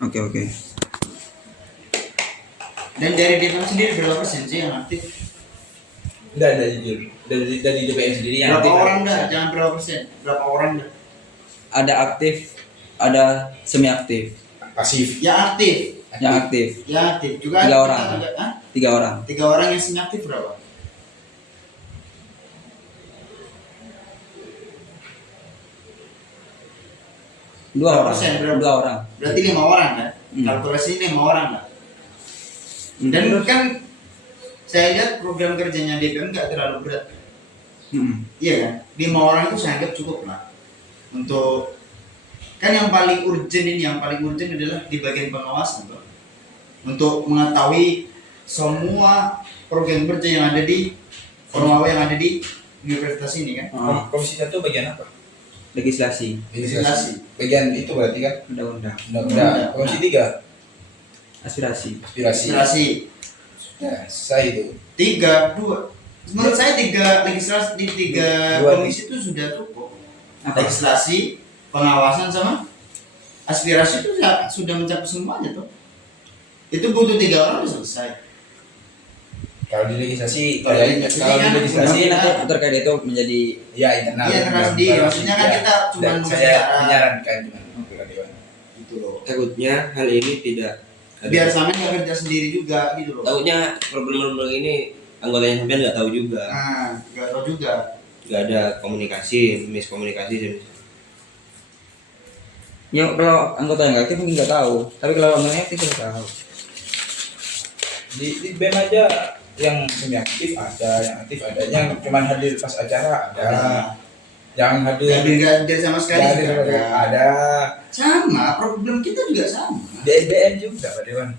Oke. Dan dari DPM sendiri berapa persen sih yang aktif? Enggak ada jujur. Dari DPM sendiri yang Berapa aktif. orang dah? Jangan berapa persen. Berapa orang dah? Ada aktif, ada semi aktif. Pasif. Yang aktif. Yang aktif Yang aktif juga 3 kita orang. juga, hah? 3 orang. 3 orang yang semi aktif berapa? 2 orang. Berapa? 2 orang. Berarti 5 orang kan? Kalkulasi 5 orang lah. Dan kan saya lihat program kerjanya DPM nggak terlalu berat. Iya kan? 5 orang itu saya anggap cukup lah. Untuk kan yang paling urgent adalah di bagian pengawasan, Bro. Untuk mengetahui semua program kerja yang ada di Ormawa yang ada di universitas ini kan. Komisi 1 bagian apa? Legislasi, Legislasi. Bagian itu berarti kan? undang-undang, Undang-undang. Komisi 3 aspirasi. Legislasi. Ya, saya itu. 2. Menurut saya 3 legislasi di 3 Dua. komisi itu sudah cukup. Apa? Legislasi, pengawasan sama aspirasi itu sudah mencakup semuanya tuh. Itu butuh 3 orang udah selesai. Kalau di legislasi, Kalau di Nanti terkait itu menjadi ya internal. Iya, internal sendiri. Maksudnya kan kita cuma Dan saya membicarakan. menyarankan cuma kepada dewan. Gitu loh. Takutnya hal ini tidak Biar sampean nggak kerja sendiri juga gitu loh. Takutnya problem-problem ini anggotanya sampean nggak tahu juga. Nah, nggak tahu juga. Nggak ada komunikasi, miskomunikasi. ya kalau anggota yang aktif mungkin nggak tahu, tapi kalau anggota aktif sudah tahu. Di BEM aja yang semi aktif ada, yang aktif ada, yang cuma hadir pas acara ada, yang hadir Nggak hadir sama sekali. nggak hadir juga pada- ada. Sama, problem kita juga sama. Di SBM juga Pak Dewan.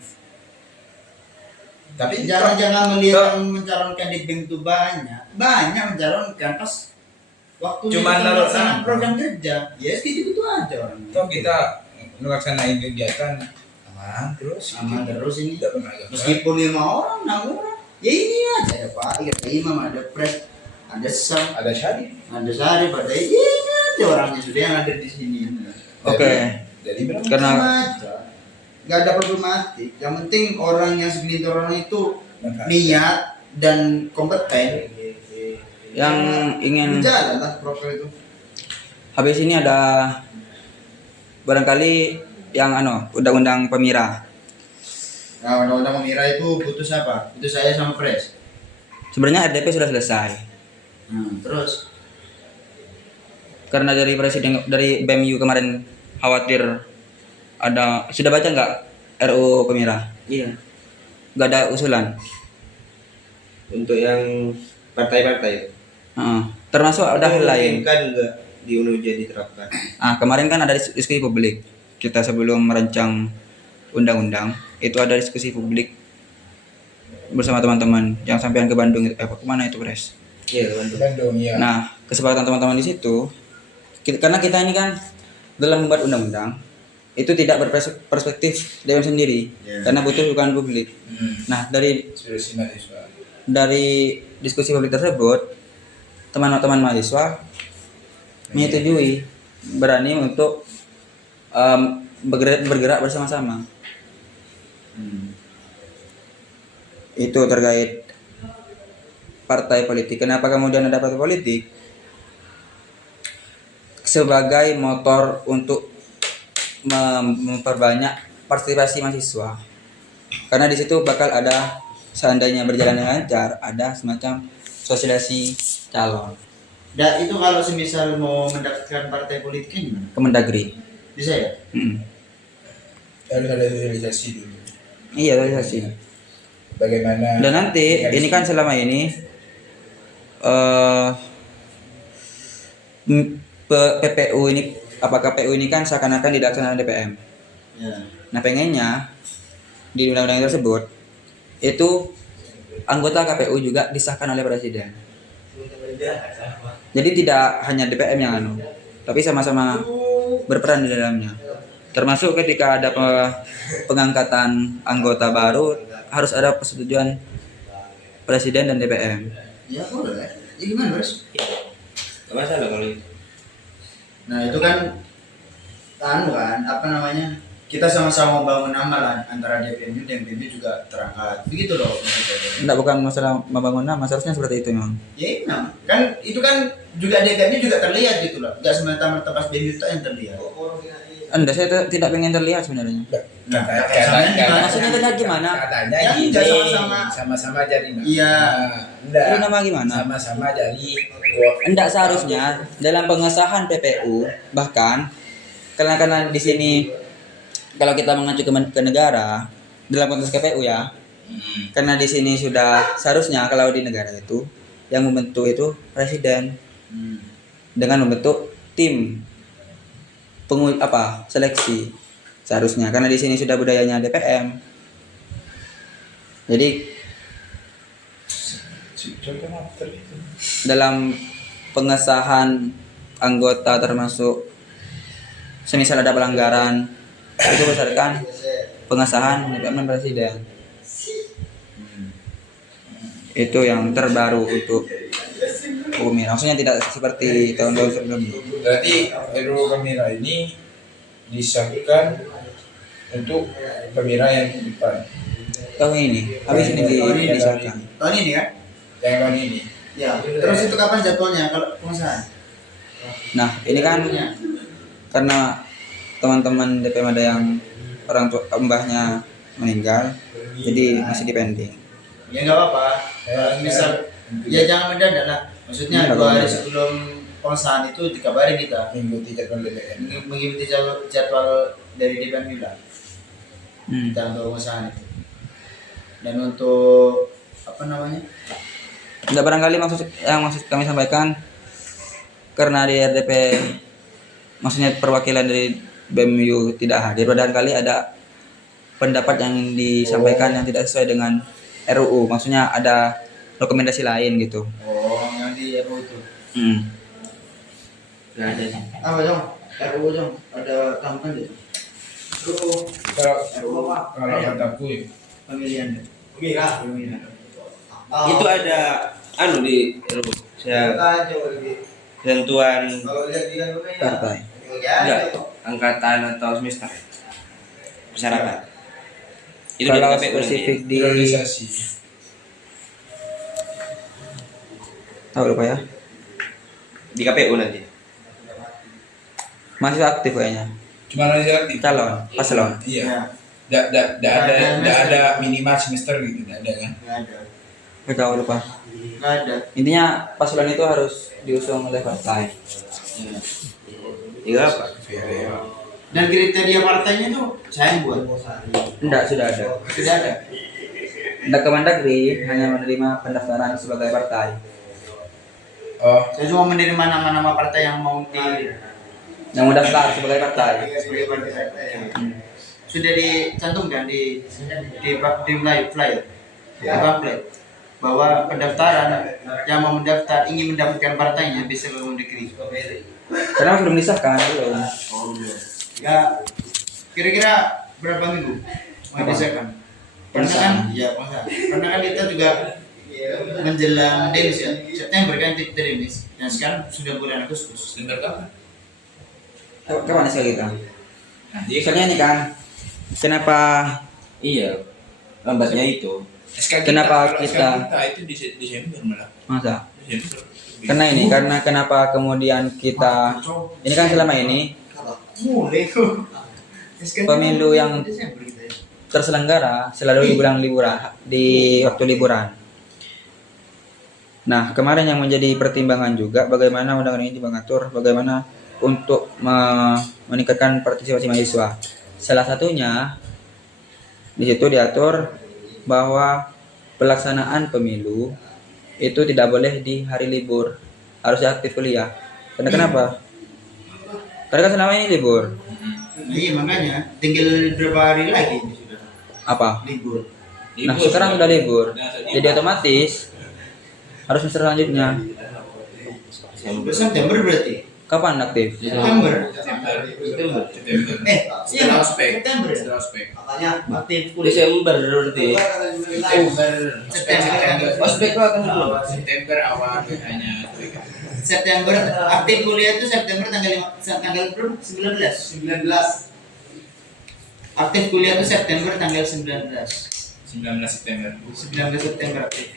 Tapi Jangan melihat yang mencalonkan di BEM itu banyak mencalonkan pas waktu Cuman naruh nama. program kerja. Ya gitu aja orang. toh kita melaksanain kegiatan aman terus. Aman terus ini. Tidak pernah gagal. Meskipun 5 orang, 6 orang, ya ini aja ada Pak, ada Imam, ada Pres, ada Sam, Ada syari. ada Sari, pada ini aja orangnya sudah yang ada di sini. Oke. Jadi benar. Karena Sama aja. Gak ada problematik. Yang penting orang yang segelintir orang itu niat dan kompeten. yang ingin Berjalan lah proker itu. habis ini ada barangkali yang undang-undang pemira. Nah, undang-undang Pemira itu putus apa? Itu saya sama Pres. Sebenarnya RDP sudah selesai. Terus Karena dari BMU kemarin khawatir sudah baca nggak RUU Pemira? Iya. Nggak ada usulan. Untuk yang partai-partai. Termasuk ada hal lain. Kan nggak di UNUJA diterapkan. Kemarin kan ada diskusi publik. Kita sebelum merancang undang-undang itu ada diskusi publik bersama teman-teman yang sampean ke Bandung kemana itu Pres? Iya, teman-teman. Bandung ya. Nah, kesepakatan teman-teman di situ, karena kita ini kan dalam membuat undang-undang itu tidak berperspektif dewan sendiri, karena butuh dukungan publik. Nah, dari Aspirasi mahasiswa. diskusi publik tersebut, teman-teman mahasiswa menyetujui berani untuk bergerak bersama-sama. Itu terkait partai politik. Kenapa kemudian ada partai politik? Sebagai motor untuk memperbanyak partisipasi mahasiswa. Karena di situ bakal ada, seandainya berjalan dengan lancar, ada semacam sosialisasi calon. Dan itu kalau semisal mau mendaftarkan partai politik gimana? Kemendagri. Bisa ya? Harus ada realisasi dulu. Iya, sosialisasi. Bagaimana? Dan nanti ini kan selama ini PPU ini KPU ini kan seakan-akan dilaksanakan DPM. Ya. Nah, pengennya di undang-undang tersebut itu anggota KPU juga disahkan oleh presiden. Jadi tidak hanya DPM yang anu, tapi sama-sama berperan di dalamnya. Termasuk ketika ada pengangkatan anggota baru harus ada persetujuan presiden dan DPM. Ya boleh. Ya gimana, Bos? Gak masalah kalau itu. Nah, itu kan apa namanya? Kita sama-sama membangun nama lah antara DPM dan BEM juga terangkat. Begitu loh maksudnya. Enggak, bukan masalah membangun nama, seharusnya seperti itu memang. Ya, nah, kan itu kan juga DPM juga terlihat gitu loh. Enggak semata-mata pas BEM itu yang terlihat. Anda saya tidak pengen terlihat sebenarnya. Nah, Maksudnya terlihat gimana? Katanya Ya, gini, enggak sama-sama. sama-sama jadi nama. Iya. Enggak. Jadi nama gimana? Sama-sama jadi Enggak, seharusnya dalam pengesahan PPU bahkan karena di sini kalau kita mengacu ke negara dalam konteks KPU ya, karena di sini sudah seharusnya kalau di negara itu yang membentuk itu presiden dengan membentuk tim seleksi seharusnya, karena di sini sudah budayanya DPM. Jadi dalam pengesahan anggota termasuk semisal ada pelanggaran itu berdasarkan pengesahan DPM dan presiden. Itu yang terbaru untuk Pemira. Maksudnya tidak seperti tahun-tahun sebelumnya. berarti RUU Pemira ini disahkan untuk Pemira yang depan. Tahun ini, habis ini disahkan. Tahun ini kan? Yang tahun ini. Ya. Terus itu kapan jadwalnya kalau pengesahan? Nah, ini kan karena teman-teman DPM ada yang orang tua mbahnya meninggal, jadi masih dipending. Ya nggak apa-apa. Kalau misal ya jangan mendadak lah. Maksudnya 2 hari sebelum pengesahan itu dikabari kita Mengikuti jadwal DPR. mengikuti jadwal dari DPM juga. Kita untuk pengesahan itu. Dan untuk apa namanya? Tidak, barangkali maksud kami sampaikan karena di RDP maksudnya perwakilan dari BEMU tidak hadir, barangkali ada pendapat yang disampaikan yang tidak sesuai dengan RUU, maksudnya ada rekomendasi lain gitu. Oh, yang di RUU itu. Gak ada sih. Apa Jong? RUU Jong, ada tambahan deh. Kalau kataku ya, Pemilihan. Pemilihan. Itu ada anu di saya tentuan Partai. enggak angkatan atau semester persyaratan. Itu dari Kalau KPU spesifik nanti. di priorisasi. tahu lupa ya, Di KPU nanti. masih aktif kayaknya Cuma nanti calon paslon. Iya. Tidak ada minimal semester gitu, tidak ada kan? Nggak ada. Nggak tahu, lupa. Nggak ada. Intinya paslon itu harus diusung oleh partai. Iya apa? Dan kriteria partainya tuh saya yang buat. Enggak, sudah ada. Sudah ada. Kemendagri hanya menerima pendaftaran sebagai partai. Oh, Saya cuma menerima nama-nama partai yang mau Yang mendaftar sebagai partai. sebagai partai. Sudah dicantumkan di flyer. Di pamflet bahwa pendaftaran yang mau mendaftar ingin mendapatkan partainya bisa ke Kemendagri. Karena belum disahkan belum. Oh, ya kira-kira berapa minggu mau disahkan? Karena kan, ya karena kan kita juga menjelang Denis ya, September kan kita Denis, dan sekarang sudah bulan Agustus. September kapan? Kapan sekali kita? Soalnya ini kan, kenapa Iya. Lambatnya itu. Kenapa kalau kita- SK itu di Desember malah. masa? Desember. Karena kenapa kemudian kita ini kan selama ini Mulai tuh. Pemilu yang terselenggara selalu di bulan liburan, di waktu liburan. Nah, kemarin yang menjadi pertimbangan juga bagaimana undang-undang ini mengatur bagaimana untuk meningkatkan partisipasi mahasiswa. Salah satunya di situ diatur bahwa pelaksanaan pemilu itu tidak boleh di hari libur, harusnya aktif kuliah. Karena kenapa? Karena kan selama ini libur. Iya makanya tinggal berapa hari lagi ini sudah Apa? libur. Nah, sekarang sudah libur. Jadi otomatis harus semester selanjutnya. September berarti. Kapan aktif? September. September. Iya, September. Setelah ospek. Makanya aktif kuliah. Desember berarti. September. Ospek lo akan dulu. September awal hanya September aktif kuliah itu September tanggal berapa? 19. Aktif kuliah itu September tanggal 19. 19 September. 19 September aktif.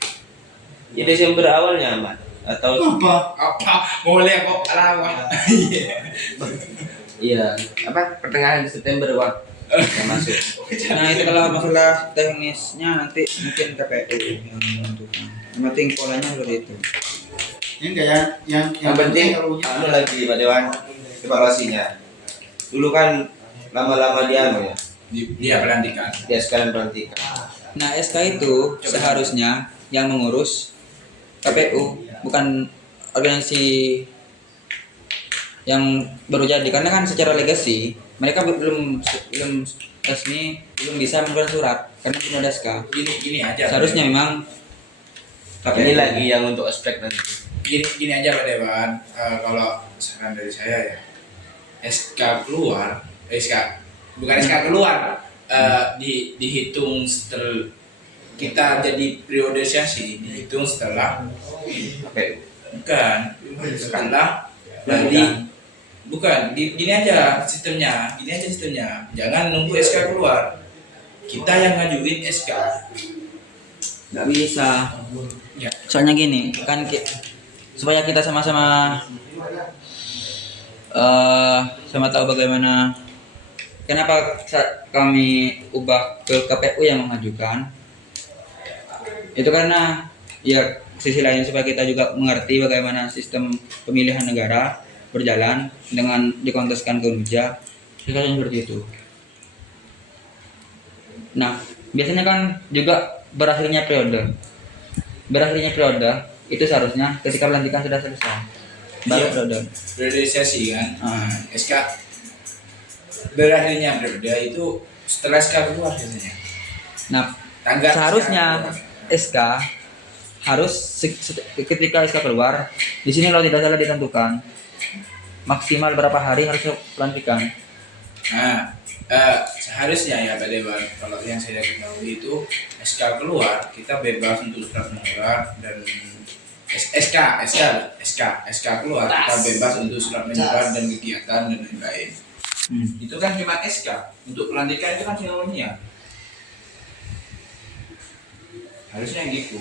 Ya Desember awalnya aman atau Apa? Apa? Boleh kok lawak. iya apa pertengahan September Bang yang masuk. Nah itu kalau masalah teknisnya nanti mungkin KPU yang menentukan. Yang penting polanya seperti itu. Ini enggak ya? Yang penting anu lagi Pak Dewan evaluasinya. Dulu kan lama-lama dia anu ya. Dia pelantikan. Dia sekalian pelantikan. Nah SK itu seharusnya yang mengurus KPU, bukan organisasi yang baru jadi, karena kan secara legasi mereka belum resmi, belum bisa mengeluarkan surat karena belum ada SK. Gini aja. Seharusnya memang Ini lagi yang untuk ospek nanti. Gini aja Pak Dewan, kalau saran dari saya ya, SK keluar, bukan SK keluar, dihitung setelah kita jadi priorisasi, dihitung setelah bukan setelah gini aja sistemnya, jangan nunggu SK keluar, kita yang ngajuin SK. nggak bisa. Ya. Soalnya gini kan supaya kita sama-sama sama tahu bagaimana kenapa kami ubah ke KPU yang mengajukan itu, karena ya sisi lain supaya kita juga mengerti bagaimana sistem pemilihan negara berjalan dengan dikonteskan ke Unja, seperti itu. Nah biasanya kan juga berakhirnya periode itu seharusnya ketika pelantikan sudah selesai baru periode Priorisasi kan, SK berakhirnya periode itu setelah SK keluar biasanya. Nah Tanggal seharusnya SK harus ketika SK keluar di sini kalau tidak salah ditentukan maksimal berapa hari harus pelantikan. Nah, seharusnya ya Pak Dewan, kalau yang saya ketahui itu SK keluar kita bebas untuk surat menyurat dan SK keluar kita bebas untuk surat menyurat dan kegiatan dan lain-lain. Itu kan cuma SK, untuk pelantikan itu kan seremonial. Harusnya gitu.